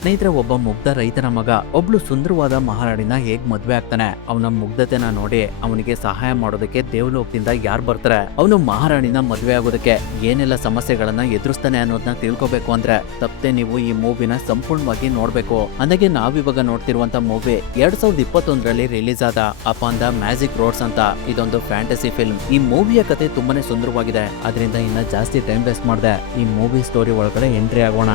ಸ್ನೇಹಿತರೆ, ಒಬ್ಬ ಮುಗ್ಧ ರೈತನ ಮಗ ಒಬ್ಳು ಸುಂದರವಾದ ಮಹಾರಾಣಿನ ಹೇಗ್ ಮದ್ವೆ ಆಗ್ತಾನೆ. ಅವನ ಮುಗ್ಧತೆನ ನೋಡಿ ಅವನಿಗೆ ಸಹಾಯ ಮಾಡೋದಕ್ಕೆ ದೇವಲೋಕದಿಂದ ಯಾರು ಬರ್ತಾರೆ, ಅವನು ಮಹಾರಾಣಿನ ಮದ್ವೆ ಆಗೋದಕ್ಕೆ ಏನೆಲ್ಲ ಸಮಸ್ಯೆಗಳನ್ನ ಎದುರಿಸ್ತಾನೆ ಅನ್ನೋದನ್ನ ತಿಳ್ಕೊಬೇಕು ಅಂದ್ರೆ ತಪ್ಪದೆ ನೀವು ಈ ಮೂವಿನ ಸಂಪೂರ್ಣವಾಗಿ ನೋಡ್ಬೇಕು. ಅಂದಾಗೆ ನಾವಿವಾಗ ನೋಡ್ತಿರುವಂತ ಮೂವಿ 2021ರಲ್ಲಿ ರಿಲೀಸ್ ಆದ ಅಪಾನ್ ದ ಮ್ಯಾಜಿಕ್ ರೋಡ್ಸ್ ಅಂತ. ಇದೊಂದು ಫ್ಯಾಂಟಸಿ ಫಿಲ್ಮ್. ಈ ಮೂವಿಯ ಕತೆ ತುಂಬಾನೇ ಸುಂದರವಾಗಿದೆ. ಅದರಿಂದ ಇನ್ನ ಜಾಸ್ತಿ ಟೈಮ್ ವೇಸ್ಟ್ ಮಾಡದೆ ಈ ಮೂವಿ ಸ್ಟೋರಿ ಒಳಗಡೆ ಎಂಟ್ರಿ ಆಗೋಣ.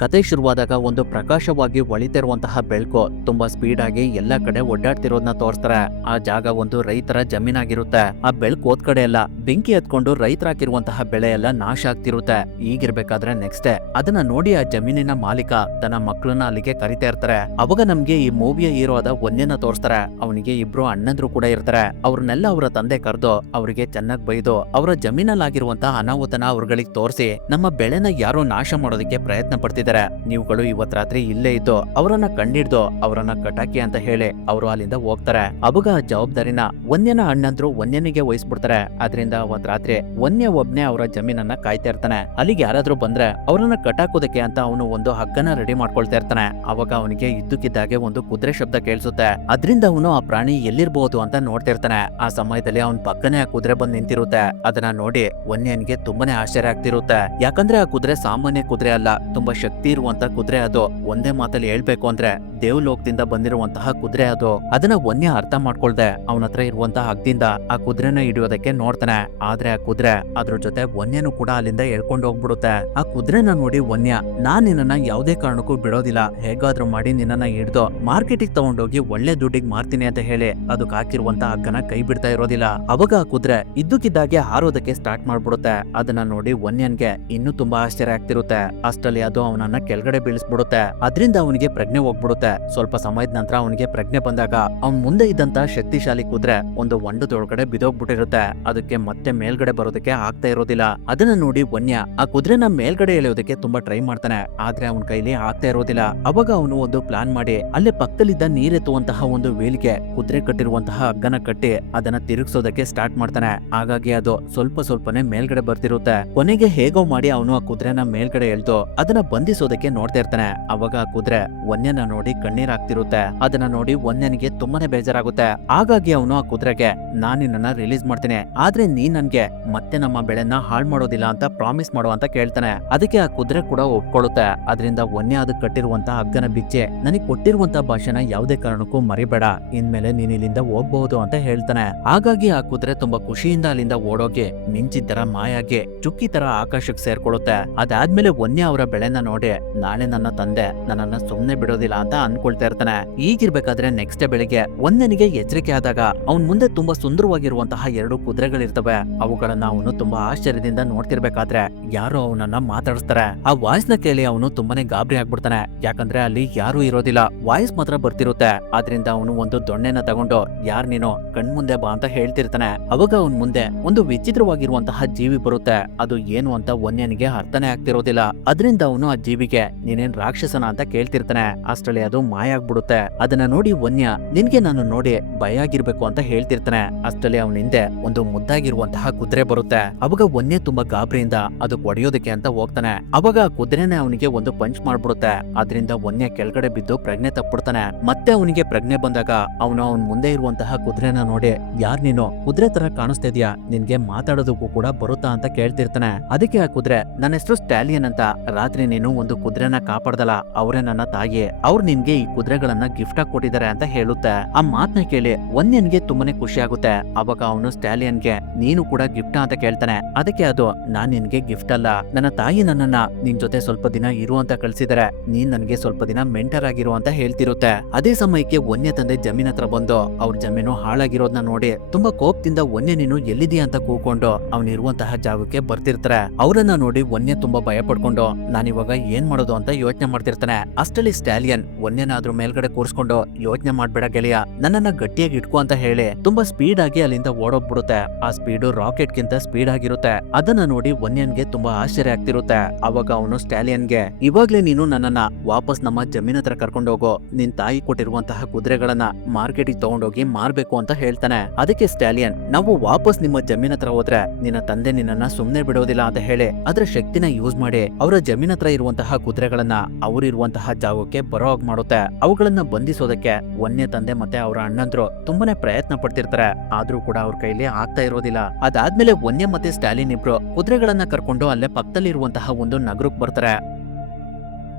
ಕತೆ ಶುರುವಾದಾಗ ಒಂದು ಪ್ರಕಾಶವಾಗಿ ಹೊಳಿತಿರುವಂತಹ ಬೆಳಕು ತುಂಬಾ ಸ್ಪೀಡ್ ಆಗಿ ಎಲ್ಲಾ ಕಡೆ ಓಡಾಡ್ತಿರೋದನ್ನ ತೋರಿಸ್ತಾರೆ. ಆ ಜಾಗ ಒಂದು ರೈತರ ಜಮೀನಾಗಿರುತ್ತೆ. ಆ ಬೆಳಕು ಹೋದ್ ಕಡೆ ಎಲ್ಲ ಬೆಂಕಿ ಹತ್ಕೊಂಡು ರೈತರ ಹಾಕಿರುವಂತಹ ಬೆಳೆ ಎಲ್ಲ ನಾಶ ಆಗ್ತಿರುತ್ತೆ. ಈಗಿರ್ಬೇಕಾದ್ರೆ ನೆಕ್ಸ್ಟ್ ಅದನ್ನ ನೋಡಿ ಆ ಜಮೀನಿನ ಮಾಲೀಕ ತನ್ನ ಮಕ್ಕಳನ್ನ ಅಲ್ಲಿಗೆ ಕರಿತಾ ಇರ್ತಾರೆ. ಅವಾಗ ನಮ್ಗೆ ಈ ಮೂವಿಯ ಹೀರೋ ಆದ ಒಂದೇನ ತೋರಿಸ್ತಾರೆ. ಅವನಿಗೆ ಇಬ್ರು ಅಣ್ಣಂದ್ರು ಕೂಡ ಇರ್ತಾರೆ. ಅವ್ರನ್ನೆಲ್ಲ ಅವರ ತಂದೆ ಕರೆದು ಅವರಿಗೆ ಚೆನ್ನಾಗಿ ಬೈದು ಅವರ ಜಮೀನಲ್ಲಾಗಿರುವಂತಹ ಅನಾಹುತನ ಅವ್ರಗಳಿಗೆ ತೋರಿಸಿ ನಮ್ಮ ಬೆಳೆನ ಯಾರೋ ನಾಶ ಮಾಡೋದಕ್ಕೆ ಪ್ರಯತ್ನ ಪಡ್ತಿದ್ದಾರೆ. ನೀವುಗಳು ಇವತ್ ರಾತ್ರಿ ಇಲ್ಲೇ ಇದ್ದು ಅವರನ್ನ ಕಂಡಿಡ್ದು ಅವರನ್ನ ಕಟಾಕಿ ಅಂತ ಹೇಳಿ ಅವರು ಅಲ್ಲಿಂದ ಹೋಗ್ತಾರೆ. ಅವಾಗ ಆ ಜವಾಬ್ದಾರಿನ ಒಂದ್ಯನ ಅಣ್ಣಂದ್ರು ಒಂದ್ಯನಿಗೆ ವಹಿಸ್ಬಿಡ್ತಾರೆ. ಅದರಿಂದ ಅವತ್ ರಾತ್ರಿ ಒಂದ್ಯ ಒಬ್ನೇ ಅವರ ಜಮೀನನ್ನ ಕಾಯ್ತಾ ಇರ್ತಾನೆ. ಅಲ್ಲಿಗೆ ಯಾರಾದ್ರೂ ಬಂದ್ರೆ ಅವರನ್ನ ಕಟಾಕೋದಕ್ಕೆ ಅಂತ ಅವನು ಒಂದು ಹಗ್ಗನ ರೆಡಿ ಮಾಡ್ಕೊಳ್ತಾ ಇರ್ತಾನೆ. ಅವಾಗ ಅವನಿಗೆ ಇದ್ದಕ್ಕಿದ್ದಾಗೆ ಒಂದು ಕುದುರೆ ಶಬ್ದ ಕೇಳಿಸುತ್ತೆ. ಅದರಿಂದ ಅವನು ಆ ಪ್ರಾಣಿ ಎಲ್ಲಿರ್ಬಹುದು ಅಂತ ನೋಡ್ತಿರ್ತಾನೆ. ಆ ಸಮಯದಲ್ಲಿ ಅವನ್ ಪಕ್ಕನೆ ಆ ಕುದುರೆ ಬಂದ್ ನಿಂತಿರುತ್ತೆ. ಅದನ್ನ ನೋಡಿ ಒಂದ್ಯನಿಗೆ ತುಂಬಾನೇ ಆಶ್ಚರ್ಯ ಆಗ್ತಿರುತ್ತೆ. ಯಾಕಂದ್ರೆ ಆ ಕುದುರೆ ಸಾಮಾನ್ಯ ಕುದುರೆ ಅಲ್ಲ, ತುಂಬಾ ಶಕ್ತಿ ಇರುವಂತ ಕುದುರೆ. ಅದು ಒಂದೇ ಮಾತಲ್ಲಿ ಹೇಳ್ಬೇಕು ಅಂದ್ರೆ ದೇವಲೋಕದಿಂದ ಬಂದಿರುವಂತಹ ಕುದುರೆ ಅದು. ಅದನ್ನ ವನ್ಯ ಅರ್ಥ ಮಾಡ್ಕೊಳ್ದೆ ಅವನ ಹತ್ರ ಇರುವಂತಹ ಹಗ್ಗದಿಂದ ಆ ಕುದುರೆನ ಹಿಡಿಯೋದಕ್ಕೆ ನೋಡ್ತಾನೆ. ಆದ್ರೆ ಆ ಕುದುರೆ ಅದ್ರ ಜೊತೆ ವನ್ಯನು ಕೂಡ ಅಲ್ಲಿಂದ ಎಳ್ಕೊಂಡು ಹೋಗ್ಬಿಡುತ್ತೆ. ಆ ಕುದುರೆನ ನೋಡಿ ವನ್ಯ, ನಾನ್ ನಿನ್ನನ್ನ ಯಾವುದೇ ಕಾರಣಕ್ಕೂ ಬಿಡೋದಿಲ್ಲ, ಹೇಗಾದ್ರೂ ಮಾಡಿ ನಿನ್ನನ್ನ ಹಿಡ್ದು ಮಾರ್ಕೆಟಿಗೆ ತಗೊಂಡೋಗಿ ಒಳ್ಳೆ ದುಡ್ಡಿಗೆ ಮಾರ್ತೀನಿ ಅಂತ ಹೇಳಿ ಅದಕ್ಕೆ ಹಾಕಿರುವಂತ ಹಗ್ಗನ ಕೈ ಬಿಡ್ತಾ ಇರೋದಿಲ್ಲ. ಅವಾಗ ಆ ಕುದುರೆ ಇದ್ದಕ್ಕಿದ್ದಾಗೆ ಹಾರೋದಕ್ಕೆ ಸ್ಟಾರ್ಟ್ ಮಾಡ್ಬಿಡುತ್ತೆ. ಅದನ್ನ ನೋಡಿ ವನ್ಯನ್ಗೆ ಇನ್ನೂ ತುಂಬಾ ಆಶ್ಚರ್ಯ ಆಗ್ತಿರುತ್ತೆ. ಅಷ್ಟಲ್ಲಿ ಅದು ಅವನನ್ನ ಕೆಳಗಡೆ ಬೀಳಿಸ್ಬಿಡುತ್ತೆ. ಅದರಿಂದ ಅವನಿಗೆ ಪ್ರಜ್ಞೆ ಹೋಗ್ಬಿಡುತ್ತೆ. ಸ್ವಲ್ಪ ಸಮಯದ ನಂತರ ಅವನಿಗೆ ಪ್ರಜ್ಞೆ ಬಂದಾಗ ಅವನ್ ಮುಂದೆ ಇದ್ದಂತ ಶಕ್ತಿಶಾಲಿ ಕುದುರೆ ಒಂದು ಹೊಂಡದೊಳಗಡೆ ಬಿದೋಗ್ಬಿಟ್ಟಿರುತ್ತೆ. ಅದಕ್ಕೆ ಮತ್ತೆ ಮೇಲ್ಗಡೆ ಬರೋದಕ್ಕೆ ಆಗ್ತಾ ಇರೋದಿಲ್ಲ. ಅದನ್ನ ನೋಡಿ ವನ್ಯ ಆ ಕುದುರೆನ ಮೇಲ್ಗಡೆ ಎಳೆಯೋದಕ್ಕೆ ತುಂಬಾ ಟ್ರೈ ಮಾಡ್ತಾನೆ. ಆದ್ರೆ ಅವನ ಕೈಲಿ ಆಗ್ತಾ ಇರೋದಿಲ್ಲ. ಅವಾಗ ಅವನು ಒಂದು ಪ್ಲಾನ್ ಮಾಡಿ ಅಲ್ಲೇ ಪಕ್ಕದಲ್ಲಿದ್ದ ನೀರೆತ್ತುವಂತಹ ಒಂದು ವೇಲಿಗೆ ಕುದುರೆ ಕಟ್ಟಿರುವಂತಹ ಹಗ್ಗನ ಕಟ್ಟಿ ಅದನ್ನ ತಿರುಗಿಸೋದಕ್ಕೆ ಸ್ಟಾರ್ಟ್ ಮಾಡ್ತಾನೆ. ಹಾಗಾಗಿ ಅದು ಸ್ವಲ್ಪ ಸ್ವಲ್ಪನೇ ಮೇಲ್ಗಡೆ ಬರ್ತಿರುತ್ತೆ. ಕೊನೆಗೆ ಹೇಗೋ ಮಾಡಿ ಅವನು ಆ ಕುದುರೆನ ಮೇಲ್ಗಡೆ ಎಳ್ದು ಅದನ್ನ ಬಂಧಿಸೋದಕ್ಕೆ ನೋಡ್ತಾ ಇರ್ತಾನೆ. ಅವಾಗ ಆ ಕುದುರೆ ವನ್ಯನ ನೋಡಿ ಕಣ್ಣೀರ್ ಆಗ್ತಿರುತ್ತೆ. ಅದನ್ನ ನೋಡಿ ವನ್ಯನಿಗೆ ತುಂಬಾನೇ ಬೇಜಾರಾಗುತ್ತೆ. ಹಾಗಾಗಿ ಅವನು ಆ ಕುದುರೆಗೆ ನಾನ್ ನಿನ್ನನ್ನ ರಿಲೀಸ್ ಮಾಡ್ತೀನಿ, ಆದ್ರೆ ನೀನ್ ನನ್ಗೆ ಮತ್ತೆ ನಮ್ಮ ಬೆಳೆನ ಹಾಳ್ ಮಾಡೋದಿಲ್ಲ ಅಂತ ಪ್ರಾಮಿಸ್ ಮಾಡು ಅಂತ ಕೇಳ್ತಾನೆ. ಅದಕ್ಕೆ ಆ ಕುದುರೆ ಕೂಡ ಒಪ್ಕೊಳ್ಳುತ್ತೆ. ಅದರಿಂದ ವನ್ಯ ಅದಕ್ಕೆ ಕಟ್ಟಿರುವಂತ ಹಗ್ಗನ ಬಿಚ್ಚಿ ನನಗೆ ಕೊಟ್ಟಿರುವಂತ ಭಾಷೆನ ಯಾವುದೇ ಕಾರಣಕ್ಕೂ ಮರಿಬೇಡ, ಇನ್ಮೇಲೆ ನೀನ್ ಇಲ್ಲಿಂದ ಹೋಗ್ಬಹುದು ಅಂತ ಹೇಳ್ತಾನೆ. ಹಾಗಾಗಿ ಆ ಕುದುರೆ ತುಂಬಾ ಖುಷಿಯಿಂದ ಅಲ್ಲಿಂದ ಓಡೋಗಿ ಮಿಂಚಿತರ ಮಾಯಾಗಿ ಚುಕ್ಕಿ ತರ ಆಕಾಶಕ್ಕೆ ಸೇರ್ಕೊಳ್ಳುತ್ತೆ. ಅದಾದ್ಮೇಲೆ ವನ್ಯ ಅವರ ಬೆಳೆನ ನೋಡಿ ನಾಳೆ ನನ್ನ ತಂದೆ ನನ್ನನ್ನ ಸುಮ್ನೆ ಬಿಡೋದಿಲ್ಲ ಅಂತ ಅನ್ಕೊಳ್ತಾ ಇರ್ತಾನೆ. ಈಗಿರ್ಬೇಕಾದ್ರೆ ನೆಕ್ಸ್ಟ್ ಡೇ ಬೆಳಿಗ್ಗೆ ಒಂದನಿಗೆ ಎಚ್ಚರಿಕೆ ಆದಾಗ ಅವನ್ ಮುಂದೆ ತುಂಬಾ ಸುಂದರವಾಗಿರುವಂತಹ 2 ಕುದುರೆಗಳಿರ್ತವೆ. ಅವುಗಳನ್ನ ಅವನು ತುಂಬಾ ಆಶ್ಚರ್ಯದಿಂದ ನೋಡ್ತಿರ್ಬೇಕಾದ್ರೆ ಯಾರೋ ಅವನನ್ನ ಮಾತಾಡಿಸ್ತಾರೆ. ಆ ವಾಯ್ಸ್ ನ ಕೇಳಿ ಅವನು ತುಂಬಾನೇ ಗಾಬರಿ ಆಗ್ಬಿಡ್ತಾನೆ. ಯಾಕಂದ್ರೆ ಅಲ್ಲಿ ಯಾರು ಇರೋದಿಲ್ಲ, ವಾಯ್ಸ್ ಮಾತ್ರ ಬರ್ತಿರುತ್ತೆ. ಆದ್ರಿಂದ ಅವನು ಒಂದು ದೊಣ್ಣೆನ ತಗೊಂಡು ಯಾರ್ ನೀನು ಕಣ್ಮುಂದೆ ಬಾ ಅಂತ ಹೇಳ್ತಿರ್ತಾನೆ. ಅವಾಗ ಅವನ್ ಮುಂದೆ ಒಂದು ವಿಚಿತ್ರವಾಗಿರುವಂತಹ ಜೀವಿ ಬರುತ್ತೆ. ಅದು ಏನು ಅಂತ ವನ್ಯನಿಗೆ ಅರ್ಥನೇ ಆಗ್ತಿರೋದಿಲ್ಲ. ಅದರಿಂದ ಅವನು ಆ ಜೀವಿಗೆ ನೀನೇನ್ ರಾಕ್ಷಸನ ಅಂತ ಕೇಳ್ತಿರ್ತಾನೆ. ಅಷ್ಟರಲ್ಲಿ ಅದು ಮಾಯ ಆಗ್ಬಿಡುತ್ತೆ. ಅದನ್ನ ನೋಡಿ ವನ್ಯ ನಿನ್ಗೆ ನಾನು ನೋಡಿ ಭಯ ಆಗಿರ್ಬೇಕು ಅಂತ ಹೇಳ್ತಿರ್ತಾನೆ. ಅಷ್ಟರಲ್ಲಿ ಅವನ ಹಿಂದೆ ಒಂದು ಮುದ್ದಾಗಿರುವಂತಹ ಕುದುರೆ ಬರುತ್ತೆ. ಅವಾಗ ವನ್ಯ ತುಂಬಾ ಗಾಬರಿಯಿಂದ ಅದು ಹೊಡೆಯೋದಕ್ಕೆ ಅಂತ ಹೋಗ್ತಾನೆ. ಅವಾಗ ಆ ಕುದುರೆನೆ ಅವನಿಗೆ ಒಂದು ಪಂಚ್ ಮಾಡ್ಬಿಡುತ್ತೆ. ಅದರಿಂದ ವನ್ಯ ಕೆಳಗಡೆ ಬಿದ್ದು ಪ್ರಜ್ಞೆ ತಪ್ಪಿಡ್ತಾನೆ. ಮತ್ತೆ ಅವನಿಗೆ ಪ್ರಜ್ಞೆ ಬಂದಾಗ ಅವನು ಅವನ್ ಮುಂದೆ ಇರುವಂತಹ ಕುದುರೆನ ನೋಡಿ ಯಾರ್ ನೀನು, ಕುದುರೆ ತರ ಕಾಣಿಸ್ತಾ ಇದೀಯಾ, ನಿನ್ಗೆ ಮಾತಾಡೋದಕ್ಕೂ ಕೂಡ ಬರುತ್ತಾ ಅಂತ ಕೇಳ್ತಿರ್ತಾನೆ. ಅದಕ್ಕೆ ಆ ಕುದುರೆ ನನ್ನ ಹೆಸರು ಸ್ಟಾಲಿಯನ್ ಅಂತ, ರಾತ್ರಿ ನೀನು ಒಂದು ಕುದುರೆನ ಕಾಪಾಡ್ದಲ್ಲ ಅವರೇ ನನ್ನ ತಾಯಿ, ಅವ್ರು ನಿನ್ಗೆ ಈ ಕುದುರೆಗಳನ್ನ ಗಿಫ್ಟ್ ಆಗಿ ಕೊಟ್ಟಿದ್ದಾರೆ ಅಂತ ಹೇಳುತ್ತೆ. ಆ ಮಾತನ್ನ ಕೇಳಿ ವನ್ಯನ್ಗೆ ತುಂಬಾನೇ ಖುಷಿ ಆಗುತ್ತೆ. ಅವಾಗ ಅವನು ಸ್ಟಾಲಿಯನ್ಗೆ ನೀನು ಕೂಡ ಗಿಫ್ಟ್ ಅಂತ ಕೇಳ್ತಾನೆ. ಅದಕ್ಕೆ ಅದು ನಾನ್ ನಿನ್ಗೆ ಗಿಫ್ಟ್ ಅಲ್ಲ, ನನ್ನ ತಾಯಿ ನನ್ನನ್ನ ನಿನ್ ಜೊತೆ ಸ್ವಲ್ಪ ದಿನ ಇರು ಅಂತ ಕಳ್ಸಿದಾರೆ, ನೀನ್ ನನ್ಗೆ ಸ್ವಲ್ಪ ದಿನ ಮೆಂಟರ್ ಆಗಿರು ಅಂತ ಹೇಳ್ತಿರುತ್ತೆ. ಅದೇ ಸಮಯಕ್ಕೆ ವನ್ಯ ತಂದೆ ಜಮೀನ್ ಹತ್ರ ಬಂದು ಅವ್ರ ಜಮೀನು ಹಾಳಾಗಿರೋದನ್ನ ನೋಡಿ ತುಂಬಾ ಕೋಪದಿಂದ ವನ್ಯ ನೀನು ಎಲ್ಲಿದೀಯ ಅಂತ ಕೂಕೊಂಡು ಅವನಿರುವಂತಹ ಜಾಗಕ್ಕೆ ಬರ್ತಿರ್ತಾರೆ. ಅವರನ್ನ ನೋಡಿ ವನ್ಯ ತುಂಬಾ ಭಯ ಪಡ್ಕೊಂಡು ನಾನಿವಾಗ ಏನ್ ಮಾಡೋದು ಅಂತ ಯೋಚನೆ ಮಾಡ್ತಿರ್ತಾನೆ. ಅಷ್ಟರಲ್ಲಿ ಸ್ಟಾಲಿಯನ್ ಒನ್ನೇನಾದ್ರೂ ಮೇಲ್ಗಡೆ ಕೂರಿಸ್ಕೊಂಡು ಯೋಚನೆ ಮಾಡ್ಬೇಡ ಗೆಳೆಯ, ನನ್ನನ್ನ ಗಟ್ಟಿಯಾಗಿ ಇಟ್ಕೋ ಅಂತ ಹೇಳಿ ತುಂಬಾ ಸ್ಪೀಡ್ ಆಗಿ ಅಲ್ಲಿಂದ ಓಡೋಗ್ಬಿಡುತ್ತೆ. ಆ ಸ್ಪೀಡು ರಾಕೆಟ್ ಗಿಂತ ಸ್ಪೀಡ್ ಆಗಿರುತ್ತೆ. ಅದನ್ನ ನೋಡಿ ಒನ್ಯನ್ಗೆ ತುಂಬಾ ಆಶ್ಚರ್ಯ ಆಗ್ತಿರುತ್ತೆ. ಅವಾಗ ಅವನು ಸ್ಟಾಲಿಯನ್ಗೆ, ಇವಾಗ್ಲೇ ನೀನು ನನ್ನನ್ನ ವಾಪಸ್ ನಮ್ಮ ಜಮೀನ್ ಹತ್ರ ಕರ್ಕೊಂಡು ಹೋಗೋ, ನಿನ್ ತಾಯಿ ಕೊಟ್ಟಿರುವಂತಹ ಕುದುರೆಗಳನ್ನ ಮಾರ್ಕೆಟಿಗೆ ತಗೊಂಡೋಗಿ ಮಾರ್ಬೇಕು ಅಂತ ಹೇಳ್ತಾನೆ. ಅದಕ್ಕೆ ಸ್ಟಾಲಿಯನ್, ನಾವು ವಾಪಸ್ ನಿಮ್ಮ ಜಮೀನ್ ಹತ್ರ ಹೋದ್ರೆ ನಿನ್ನ ತಂದೆ ನಿನ್ನನ್ನ ಸುಮ್ನೆ ಬಿಡೋದಿಲ್ಲ ಅಂತ ಹೇಳಿ ಅದರ ಶಕ್ತಿನ ಯೂಸ್ ಮಾಡಿ ಅವರ ಜಮೀನ್ ಹತ್ರ ಇರುವಂತಹ ಕುದುರೆಗಳನ್ನ ಅವರಿರುವಂತಹ ಜಾಗಕ್ಕೆ ಬರೋ ಹಾಗೆ ಮಾಡುತ್ತೆ. ಅವುಗಳನ್ನ ಬಂಧಿಸೋದಕ್ಕೆ ಒನ್ನೆ ತಂದೆ ಮತ್ತೆ ಅವರ ಅಣ್ಣಂದ್ರು ತುಂಬಾನೇ ಪ್ರಯತ್ನ ಪಡ್ತಿರ್ತಾರೆ. ಆದ್ರೂ ಕೂಡ ಅವ್ರ ಕೈಲಿ ಆಗ್ತಾ ಇರೋದಿಲ್ಲ. ಅದಾದ್ಮೇಲೆ ಒನ್ನೆ ಮತ್ತೆ ಸ್ಟಾಲಿನ್ ಇಬ್ರು ಕುದುರೆಗಳನ್ನ ಕರ್ಕೊಂಡು ಅಲ್ಲೇ ಪಕ್ಕದಲ್ಲಿ ಇರುವಂತಹ ಒಂದು ನಗರಕ್ಕೆ ಬರ್ತಾರೆ.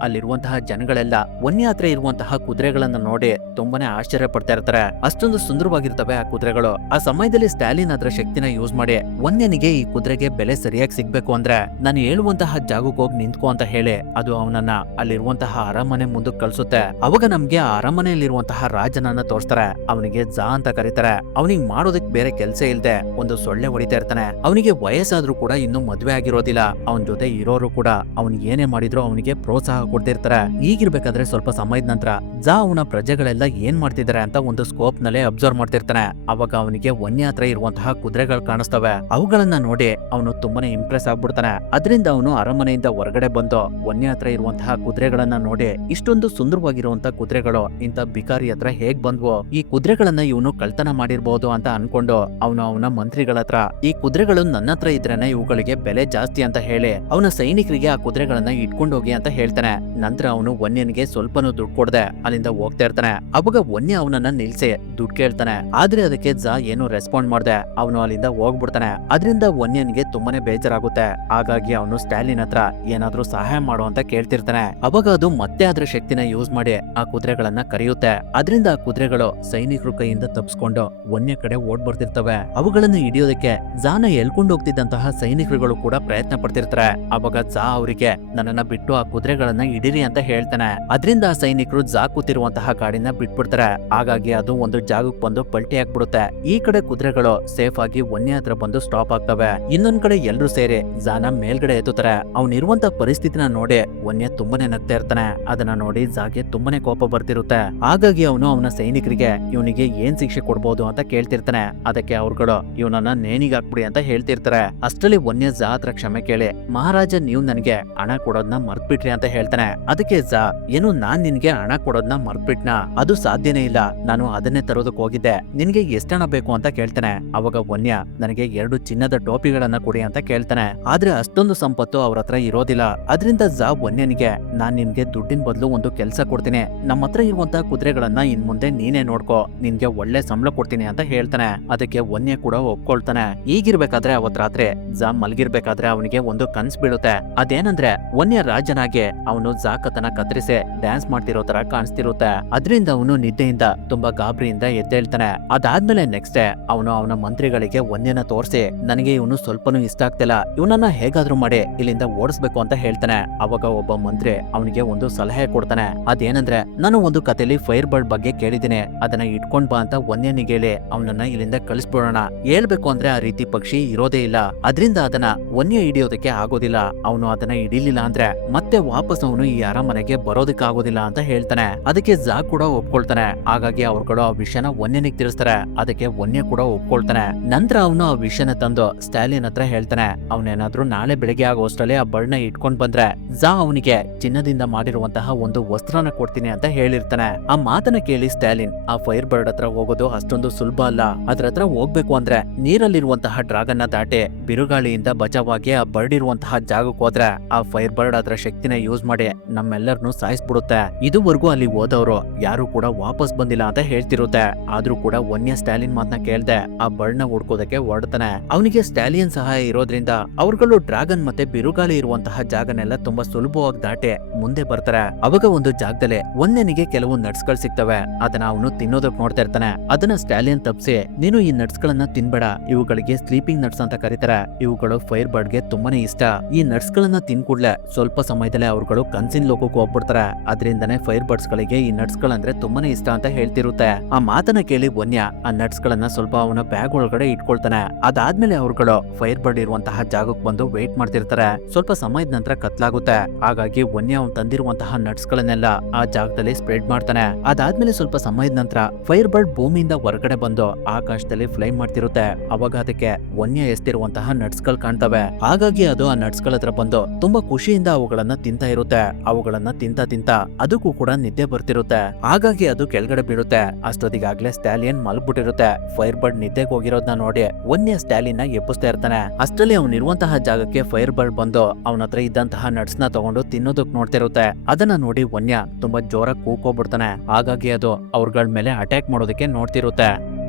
ಅಲ್ಲಿರುವಂತಹ ಜನಗಳೆಲ್ಲ ಒನ್ನೆ ಹತ್ರ ಇರುವಂತಹ ಕುದುರೆಗಳನ್ನ ನೋಡಿ ತುಂಬಾನೇ ಆಶ್ಚರ್ಯ ಪಡ್ತಾ ಇರ್ತಾರೆ. ಅಷ್ಟೊಂದು ಸುಂದರವಾಗಿರ್ತವೆ ಆ ಕುದುರೆಗಳು. ಆ ಸಮಯದಲ್ಲಿ ಸ್ಟಾಲಿನ್ ಅದರ ಶಕ್ತಿನ ಯೂಸ್ ಮಾಡಿ ಒನ್ನೆನಿಗೆ ಈ ಕುದುರೆಗೆ ಬೆಲೆ ಸರಿಯಾಗಿ ಸಿಗ್ಬೇಕು ಅಂದ್ರೆ ನಾನು ಹೇಳುವಂತಹ ಜಾಗಕ್ಕೆ ಹೋಗಿ ನಿಂತ್ಕೋ ಅಂತ ಹೇಳಿ ಅದು ಅವನನ್ನ ಅಲ್ಲಿರುವಂತಹ ಅರಮನೆ ಮುಂದಕ್ಕೆ ಕಳ್ಸುತ್ತೆ. ಅವಾಗ ನಮ್ಗೆ ಆ ಅರಮನೆಯಲ್ಲಿರುವಂತಹ ರಾಜನನ್ನ ತೋರಿಸ್ತಾರೆ. ಅವನಿಗೆ ಜಾ ಅಂತ ಕರೀತಾರೆ. ಅವನಿಗೆ ಮಾಡೋದಕ್ಕೆ ಬೇರೆ ಕೆಲಸ ಇಲ್ದೆ ಒಂದು ಸೊಳ್ಳೆ ಹೊಡಿತಾ ಇರ್ತಾನೆ. ಅವನಿಗೆ ವಯಸ್ಸಾದ್ರೂ ಕೂಡ ಇನ್ನೂ ಮದ್ವೆ ಆಗಿರೋದಿಲ್ಲ. ಅವನ ಜೊತೆ ಇರೋರು ಕೂಡ ಅವನ್ ಏನೇ ಮಾಡಿದ್ರು ಅವನಿಗೆ ಪ್ರೋತ್ಸಾಹ ಕೊಡ್ತಿರ್ತಾರೆ. ಈಗಿರ್ಬೇಕಾದ್ರೆ ಸ್ವಲ್ಪ ಸಮಯದ ನಂತರ ಜಾ ಅವನ ಪ್ರಜೆಗಳೆಲ್ಲ ಏನ್ ಮಾಡ್ತಿದ್ದಾರೆ ಅಂತ ಒಂದು ಸ್ಕೋಪ್ ನಲ್ಲಿ ಅಬ್ಸರ್ವ್ ಮಾಡ್ತಿರ್ತಾನೆ. ಅವಾಗ ಅವನಿಗೆ ಒನ್ನೆ ಹತ್ರ ಇರುವಂತಹ ಕುದುರೆಗಳು ಕಾಣಿಸ್ತವೆ. ಅವುಗಳನ್ನ ನೋಡಿ ಅವನು ತುಂಬಾನೇ ಇಂಪ್ರೆಸ್ ಆಗ್ಬಿಡ್ತಾನೆ. ಅದರಿಂದ ಅವನು ಅರಮನೆಯಿಂದ ಹೊರಗಡೆ ಬಂದು ಒನ್ನೆ ಹತ್ರ ಇರುವಂತಹ ಕುದುರೆಗಳನ್ನ ನೋಡಿ ಇಷ್ಟೊಂದು ಸುಂದರವಾಗಿರುವಂತಹ ಕುದುರೆಗಳು ಇಂತ ಬಿಕಾರಿ ಹತ್ರ ಹೇಗ್ ಬಂದ್ವು, ಈ ಕುದುರೆಗಳನ್ನ ಇವನು ಕಳ್ತನ ಮಾಡಿರ್ಬಹುದು ಅಂತ ಅನ್ಕೊಂಡು ಅವನು ಅವನ ಮಂತ್ರಿಗಳ ಹತ್ರ ಈ ಕುದುರೆಗಳು ನನ್ನ ಹತ್ರ ಇದ್ರೇನೆ ಇವುಗಳಿಗೆ ಬೆಲೆ ಜಾಸ್ತಿ ಅಂತ ಹೇಳಿ ಅವನ ಸೈನಿಕರಿಗೆ ಆ ಕುದುರೆಗಳನ್ನ ಇಟ್ಕೊಂಡೋಗಿ ಅಂತ ಹೇಳ್ತಾನೆ. ನಂತರ ಅವನು ಒನ್ಯನ್ಗೆ ಸ್ವಲ್ಪನೂ ದುಡ್ಡು ಕೊಡದೆ ಅಲ್ಲಿಂದ ಹೋಗ್ತಾ ಇರ್ತಾನೆ. ಅವಾಗ ಒನ್ನೆ ಅವನನ್ನ ನಿಲ್ಸಿ ದುಡ್ಡು ಕೇಳ್ತಾನೆ. ಆದ್ರೆ ಅದಕ್ಕೆ ಜಾ ಏನು ರೆಸ್ಪಾಂಡ್ ಮಾಡ್ದೆ ಅವನು ಅಲ್ಲಿಂದ ಹೋಗ್ಬಿಡ್ತಾನೆ. ಅದರಿಂದ ಒನ್ಯನ್ಗೆ ತುಂಬಾನೇ ಬೇಜಾರಾಗುತ್ತೆ. ಹಾಗಾಗಿ ಅವನು ಸ್ಟಾಲಿನ್ ಹತ್ರ ಏನಾದ್ರೂ ಸಹಾಯ ಮಾಡು ಅಂತ ಕೇಳ್ತಿರ್ತಾನೆ. ಅವಾಗ ಅದು ಮತ್ತೆ ಅದ್ರ ಶಕ್ತಿನ ಯೂಸ್ ಮಾಡಿ ಆ ಕುದುರೆಗಳನ್ನ ಕರೆಯುತ್ತೆ. ಅದರಿಂದ ಆ ಕುದುರೆಗಳು ಸೈನಿಕರ ಕೈಯಿಂದ ತಪ್ಪಿಸ್ಕೊಂಡು ಒನ್ನೆ ಕಡೆ ಓಡ್ ಬರ್ತಿರ್ತವೆ. ಅವುಗಳನ್ನ ಹಿಡಿಯೋದಕ್ಕೆ ಜಾನ ಎಳ್ಕೊಂಡು ಹೋಗ್ತಿದ್ದಂತಹ ಸೈನಿಕರುಗಳು ಕೂಡ ಪ್ರಯತ್ನ ಪಡ್ತಿರ್ತಾರೆ. ಅವಾಗ ಜಾ ಅವರಿಗೆ ನನ್ನನ್ನ ಬಿಟ್ಟು ಆ ಕುದುರೆಗಳನ್ನ ಹಿಡಿರಿ ಅಂತ ಹೇಳ್ತಾನೆ. ಅದರಿಂದ ಆ ಸೈನಿಕರು ಜಾ ಕೂತಿರುವಂತಹ ಗಾಡಿನ ಬಿಟ್ಬಿಡ್ತಾರೆ. ಹಾಗಾಗಿ ಅದು ಒಂದು ಜಾಗಕ್ಕೆ ಬಂದು ಪಲ್ಟಿ ಹಾಕ್ಬಿಡುತ್ತೆ. ಈ ಕಡೆ ಕುದುರೆಗಳು ಸೇಫ್ ಆಗಿ ಒನ್ನೆ ಹತ್ರ ಬಂದು ಸ್ಟಾಪ್ ಆಗ್ತವೆ. ಇನ್ನೊಂದ್ ಕಡೆ ಎಲ್ರು ಸೇರಿ ಜಾನ ಮೇಲ್ಗಡೆ ಎತ್ತುತ್ತಾರೆ. ಅವನಿರುವಂತ ಪರಿಸ್ಥಿತಿನ ನೋಡಿ ಒನ್ನೆ ತುಂಬಾನೇ ನಗ್ತಾ ಇರ್ತಾನೆ. ಅದನ್ನ ನೋಡಿ ಜಾಗೆ ತುಂಬಾನೇ ಕೋಪ ಬರ್ತಿರುತ್ತೆ. ಹಾಗಾಗಿ ಅವನು ಅವನ ಸೈನಿಕರಿಗೆ ಇವನಿಗೆ ಏನ್ ಶಿಕ್ಷೆ ಕೊಡ್ಬೋದು ಅಂತ ಕೇಳ್ತಿರ್ತಾನೆ. ಅದಕ್ಕೆ ಅವ್ರುಗಳು ಇವನನ್ನ ನೇಣಿಗೆ ಹಾಕ್ಬಿಡಿ ಅಂತ ಹೇಳ್ತಿರ್ತಾರೆ. ಅಷ್ಟರಲ್ಲಿ ಒನ್ನೆ ಜಾ ಹತ್ರ ಕ್ಷಮೆ ಕೇಳಿ, ಮಹಾರಾಜ ನೀವು ನನಗೆ ಹಣ ಕೊಡೋದನ್ನ ಮರ್ತ್ಬಿಟ್ರಿ ಅಂತ ಹೇಳ್ತಾನೆ. ಅದಕ್ಕೆ ಜಾ, ಏನು ನಾನ್ ನಿನ್ಗೆ ಹಣ ಕೊಡೋದನ್ನ ಮರ್ತ್ಬಿಟ್ನಾ? ಅದು ಸಾಧ್ಯನೇ ಇಲ್ಲ. ನಾನು ಅದನ್ನೇ ತರೋದಕ್ಕೆ ಹೋಗಿದ್ದೆ. ನಿನ್ಗೆ ಎಷ್ಟಣ ಬೇಕು ಅಂತ ಕೇಳ್ತಾನೆ. ಅವಾಗ ಒನ್ಯ ನನಗೆ 2 ಚಿನ್ನದ ಟೋಪಿಗಳನ್ನ ಕೊಡಿ ಅಂತ ಕೇಳ್ತಾನೆ. ಆದ್ರೆ ಅಷ್ಟೊಂದು ಸಂಪತ್ತು ಅವ್ರ ಹತ್ರ ಇರೋದಿಲ್ಲ. ಅದರಿಂದ ಜಾ ಒನ್ಯನಿಗೆ, ನಾನ್ ನಿನ್ಗೆ ದುಡ್ಡಿನ ಬದಲು ಒಂದು ಕೆಲಸ ಕೊಡ್ತೀನಿ. ನಮ್ಮ ಹತ್ರ ಇರುವಂತಹ ಕುದುರೆಗಳನ್ನ ಇನ್ ಮುಂದೆ ನೀನೇ ನೋಡ್ಕೋ, ನಿನ್ಗೆ ಒಳ್ಳೆ ಸಂಬಳ ಕೊಡ್ತೀನಿ ಅಂತ ಹೇಳ್ತಾನೆ. ಅದಕ್ಕೆ ಒನ್ಯ ಕೂಡ ಒಪ್ಕೊಳ್ತಾನೆ. ಈಗಿರ್ಬೇಕಾದ್ರೆ ಅವತ್ ರಾತ್ರಿ ಜಾ ಮಲ್ಗಿರ್ಬೇಕಾದ್ರೆ ಅವನಿಗೆ ಒಂದು ಕನ್ಸ್ ಬೀಳುತ್ತೆ. ಅದೇನಂದ್ರೆ ಒನ್ಯ ರಾಜನಾಗೆ ಅವನು ಜಾಕತನ ಕತ್ತರಿಸಿ ಡ್ಯಾನ್ಸ್ ಮಾಡ್ತಿರೋ ತರ ಕಾಣಿಸ್ತಿರುತ್ತೆ. ಅದರಿಂದ ಅವನು ನಿದ್ದೆಯಿಂದ ತುಂಬಾ ಗಾಬರಿಯಿಂದ ಎದ್ದೇಳ್ತಾನೆ. ಅದಾದ್ಮೇಲೆ ನೆಕ್ಸ್ಟ್ ಡೇ ಅವನು ಅವನ ಮಂತ್ರಿಗಳಿಗೆ ಒನ್ಯನ ತೋರಿಸಿ, ನನಗೆ ಇವನು ಸ್ವಲ್ಪನೂ ಇಷ್ಟ ಆಗ್ತಿಲ್ಲ, ಇವನನ್ನ ಹೇಗಾದ್ರೂ ಮಾಡಿ ಇಲ್ಲಿಂದ ಓಡಿಸ್ಬೇಕು ಅಂತ ಹೇಳ್ತಾನೆ. ಅವಾಗ ಒಬ್ಬ ಮಂತ್ರಿ ಅವನಿಗೆ ಒಂದು ಸಲಹೆ ಕೊಡ್ತಾನೆ. ಅದೇನಂದ್ರೆ, ನಾನು ಒಂದು ಕಥೆಯಲ್ಲಿ ಫೈರ್ ಬರ್ಡ್ ಬಗ್ಗೆ ಕೇಳಿದ್ದೀನಿ, ಅದನ್ನ ಇಟ್ಕೊಂಡ್ ಬಾ ಅಂತ ಒನ್ಯನಿಗೆ ಹೇಳಿ ಅವನನ್ನ ಇಲ್ಲಿಂದ ಕಳಿಸ್ಬಿಡೋಣ. ಹೇಳ್ಬೇಕು ಅಂದ್ರೆ ಆ ರೀತಿ ಪಕ್ಷಿ ಇರೋದೇ ಇಲ್ಲ. ಅದರಿಂದ ಅದನ್ನ ಒನ್ಯ ಹಿಡಿಯೋದಕ್ಕೆ ಆಗೋದಿಲ್ಲ. ಅವನು ಅದನ್ನ ಹಿಡಿಲಿಲ್ಲ ಅಂದ್ರೆ ಮತ್ತೆ ವಾಪಸ್ ಅವನು ಈ ಅರಮನೆಗೆ ಬರೋದಕ್ಕೆ ಆಗೋದಿಲ್ಲ ಅಂತ ಹೇಳ್ತಾನೆ. ಅದಕ್ಕೆ ಜಾ ಕೂಡ ಒಪ್ಕೊಳ್ತಾನೆ. ಹಾಗಾಗಿ ಅವ್ರುಗಳು ಆ ವಿಷಯನ ಒನ್ಯನಿಗೆ ತಿಳಿಸ್ತಾರೆ. ಅದಕ್ಕೆ ಒನ್ಯ ಕೂಡ ಒಪ್ಕೊಳ್ತಾನೆ. ನಂತರ ಅವನು ಆ ವಿಷಯನ ತಂದು ಸ್ಟಾಲಿನ್ ಹತ್ರ ಹೇಳ್ತಾನೆ. ಅವನೇನಾದ್ರೂ ನಾಳೆ ಬೆಳಿಗ್ಗೆ ಆಗೋಷ್ಟರಲ್ಲಿ ಆ ಬರ್ಡ್ ನ ಇಟ್ಕೊಂಡ್ ಬಂದ್ರೆ ಜಾ ಅವನಿಗೆ ಚಿನ್ನದಿಂದ ಮಾಡಿರುವಂತಹ ಒಂದು ವಸ್ತ್ರನ ಕೊಡ್ತೀನಿ ಅಂತ ಹೇಳಿರ್ತಾನೆ. ಆ ಮಾತನ್ನ ಕೇಳಿ ಸ್ಟಾಲಿನ್ ಆ ಫೈರ್ ಬರ್ಡ್ ಹತ್ರ ಹೋಗೋದು ಅಷ್ಟೊಂದು ಸುಲಭ ಅಲ್ಲ. ಅದ್ರ ಹತ್ರ ಹೋಗ್ಬೇಕು ಅಂದ್ರೆ ನೀರಲ್ಲಿರುವಂತಹ ಡ್ರಾಗನ್ ನ ದಾಟಿ ಬಿರುಗಾಳಿಯಿಂದ ಬಚಾವಾಗಿ ಆ ಬರ್ಡ್ ಇರುವಂತಹ ಜಾಗಕ್ಕೆ ಹೋದ್ರೆ ಆ ಫೈರ್ ಬರ್ಡ್ ಅದರ ಶಕ್ತಿನ ಯೂಸ್ ಮಾಡಿ ನಮ್ಮೆಲ್ಲರನ್ನು ಸಾಯಿಸ್ಬಿಡುತ್ತೆ. ಇದುವರೆಗೂ ಅಲ್ಲಿ ಹೋದವರು ಯಾರು ಕೂಡ ವಾಪಸ್ ಬಂದಿಲ್ಲ ಅಂತ ಹೇಳ್ತಿರುತ್ತೆ. ಆದ್ರೂ ಕೂಡ ಒನ್ಯ ಸ್ಟಾಲಿನ್ ಮಾತನ್ನ ಕೇಳ್ದೆ ಆ ಬರ್ಡ್ ನ ಹುಡ್ಕೋದಕ್ಕೆ ಹೊರಡ್ತಾನೆ. ಅವನಿಗೆ ಸ್ಟಾಲಿಯನ್ ಸಹಾಯ ಇರೋದ್ರಿಂದ ಅವ್ರುಗಳು ಡ್ರಾಗನ್ ಮತ್ತೆ ಬಿರುಗಾಳಿ ಇರುವಂತಹ ಜಾಗನೆಲ್ಲ ತುಂಬಾ ಸುಲಭವಾಗಿ ದಾಟಿ ಮುಂದೆ ಬರ್ತಾರೆ. ಅವಾಗ ಒಂದು ಜಾಗದಲ್ಲಿ ಒನ್ಯನಿಗೆ ಕೆಲವು ನಟ್ಸ್ ಗಳು ಸಿಗ್ತವೆ. ಅದನ್ನ ಅವನು ತಿನ್ನೋದಕ್ ನೋಡ್ತಾ ಇರ್ತಾನೆ. ಅದನ್ನ ಸ್ಟಾಲಿಯನ್ ತಪ್ಸಿ, ನೀನು ಈ ನಟ್ಸ್ ಗಳನ್ನ ತಿನ್ಬೇಡ, ಇವುಗಳಿಗೆ ಸ್ಲೀಪಿಂಗ್ ನಟ್ಸ್ ಅಂತ ಕರೀತಾರೆ. ಇವುಗಳು ಫೈರ್ ಬರ್ಡ್ ಗೆ ತುಂಬಾನೇ ಇಷ್ಟ. ಈ ನಟ್ಸ್ ಗಳನ್ನ ತಿನ್ಕೂಡ್ಲೆ ಸ್ವಲ್ಪ ಸಮಯದಲ್ಲೇ ಅವ್ರುಗಳು ಕನ್ಸಿನ ಲೋಕಕ್ಕೆ ಹೋಗ್ಬಿಡ್ತಾರೆ. ಅದರಿಂದನೇ ಫೈರ್ ಬರ್ಡ್ಸ್ ಗಳಿಗೆ ಈ ನಟ್ಸ್ ಗಳಂದ್ರೆ ತುಂಬಾನೇ ಇಷ್ಟ ಅಂತ ಹೇಳ್ತಿರುತ್ತೆ. ಆ ಮಾತನ್ನ ಕೇಳಿ ವನ್ಯ ಆ ನಟ್ಸ್ ಗಳನ್ನ ಸ್ವಲ್ಪ ಅವನ ಬ್ಯಾಗ್ ಒಳಗಡೆ ಇಟ್ಕೊಳ್ತಾನೆ. ಅದಾದ್ಮೇಲೆ ಅವ್ರುಗಳು ಫೈರ್ ಬರ್ಡ್ ಇರುವಂತಹ ಜಾಗಕ್ಕೆ ಬಂದು ವೇಟ್ ಮಾಡ್ತಿರ್ತಾರೆ. ಸ್ವಲ್ಪ ಸಮಯದ ನಂತರ ಕತ್ಲಾಗುತ್ತೆ. ಹಾಗಾಗಿ ವನ್ಯ ಅವ್ನು ತಂದಿರುವಂತಹ ನಟ್ಸ್ ಗಳನ್ನೆಲ್ಲ ಆ ಜಾಗದಲ್ಲಿ ಸ್ಪ್ರೆಡ್ ಮಾಡ್ತಾನೆ. ಅದಾದ್ಮೇಲೆ ಸ್ವಲ್ಪ ಸಮಯದ ನಂತರ ಫೈರ್ ಬರ್ಡ್ ಭೂಮಿಯಿಂದ ಹೊರಗಡೆ ಬಂದು ಆಕಾಶದಲ್ಲಿ ಫ್ಲೈ ಮಾಡ್ತಿರುತ್ತೆ. ಅವಾಗ ಅದಕ್ಕೆ ವನ್ಯ ಎಸ್ತಿರುವಂತಹ ನಟ್ಸ್ ಗಳು ಕಾಣ್ತವೆ. ಹಾಗಾಗಿ ಅದು ಆ ನಟ್ಸ್ ಗಳ ಹತ್ರ ಬಂದು ತುಂಬಾ ಖುಷಿಯಿಂದ ಅವುಗಳನ್ನ ತಿಂತಾ ಇರುತ್ತೆ. ಅವುಗಳನ್ನ ತಿಂತ ತಿಂತ ಅದಕ್ಕೂ ಕೂಡ ನಿದ್ದೆ ಬರ್ತಿರುತ್ತೆ. ಹಾಗಾಗಿ ಅದು ಕೆಳಗಡೆ ಬೀಳುತ್ತೆ. ಅಷ್ಟೊತ್ತಿಗಾಗ್ಲೇ ಸ್ಟಾಲಿಯನ್ ಮಲ್ಗ್ಬಿಟ್ಟಿರುತ್ತೆ. ಫೈರ್ ಬರ್ಡ್ ನಿದ್ದೆಗೆ ಹೋಗಿರೋದನ್ನ ನೋಡಿ ವನ್ಯ ಸ್ಟಾಲಿನ್ ನ ಎಬ್ಬಿಸ್ತಾ ಇರ್ತಾನೆ. ಅಷ್ಟರಲ್ಲಿ ಅವನಿರುವಂತಹ ಜಾಗಕ್ಕೆ ಫೈರ್ ಬರ್ಡ್ ಬಂದು ಅವನ ಹತ್ರ ಇದ್ದಂತಹ ನಟ್ಸ್ ನ ತಗೊಂಡು ತಿನ್ನೋದಕ್ ನೋಡ್ತಿರುತ್ತೆ. ಅದನ್ನ ನೋಡಿ ವನ್ಯ ತುಂಬಾ ಜೋರಾಗಿ ಕೂಕೋಗ್ಬಿಡ್ತಾನೆ. ಹಾಗಾಗಿ ಅದು ಅವ್ರಗಳ ಮೇಲೆ ಅಟ್ಯಾಕ್ ಮಾಡೋದಕ್ಕೆ ನೋಡ್ತಿರುತ್ತೆ.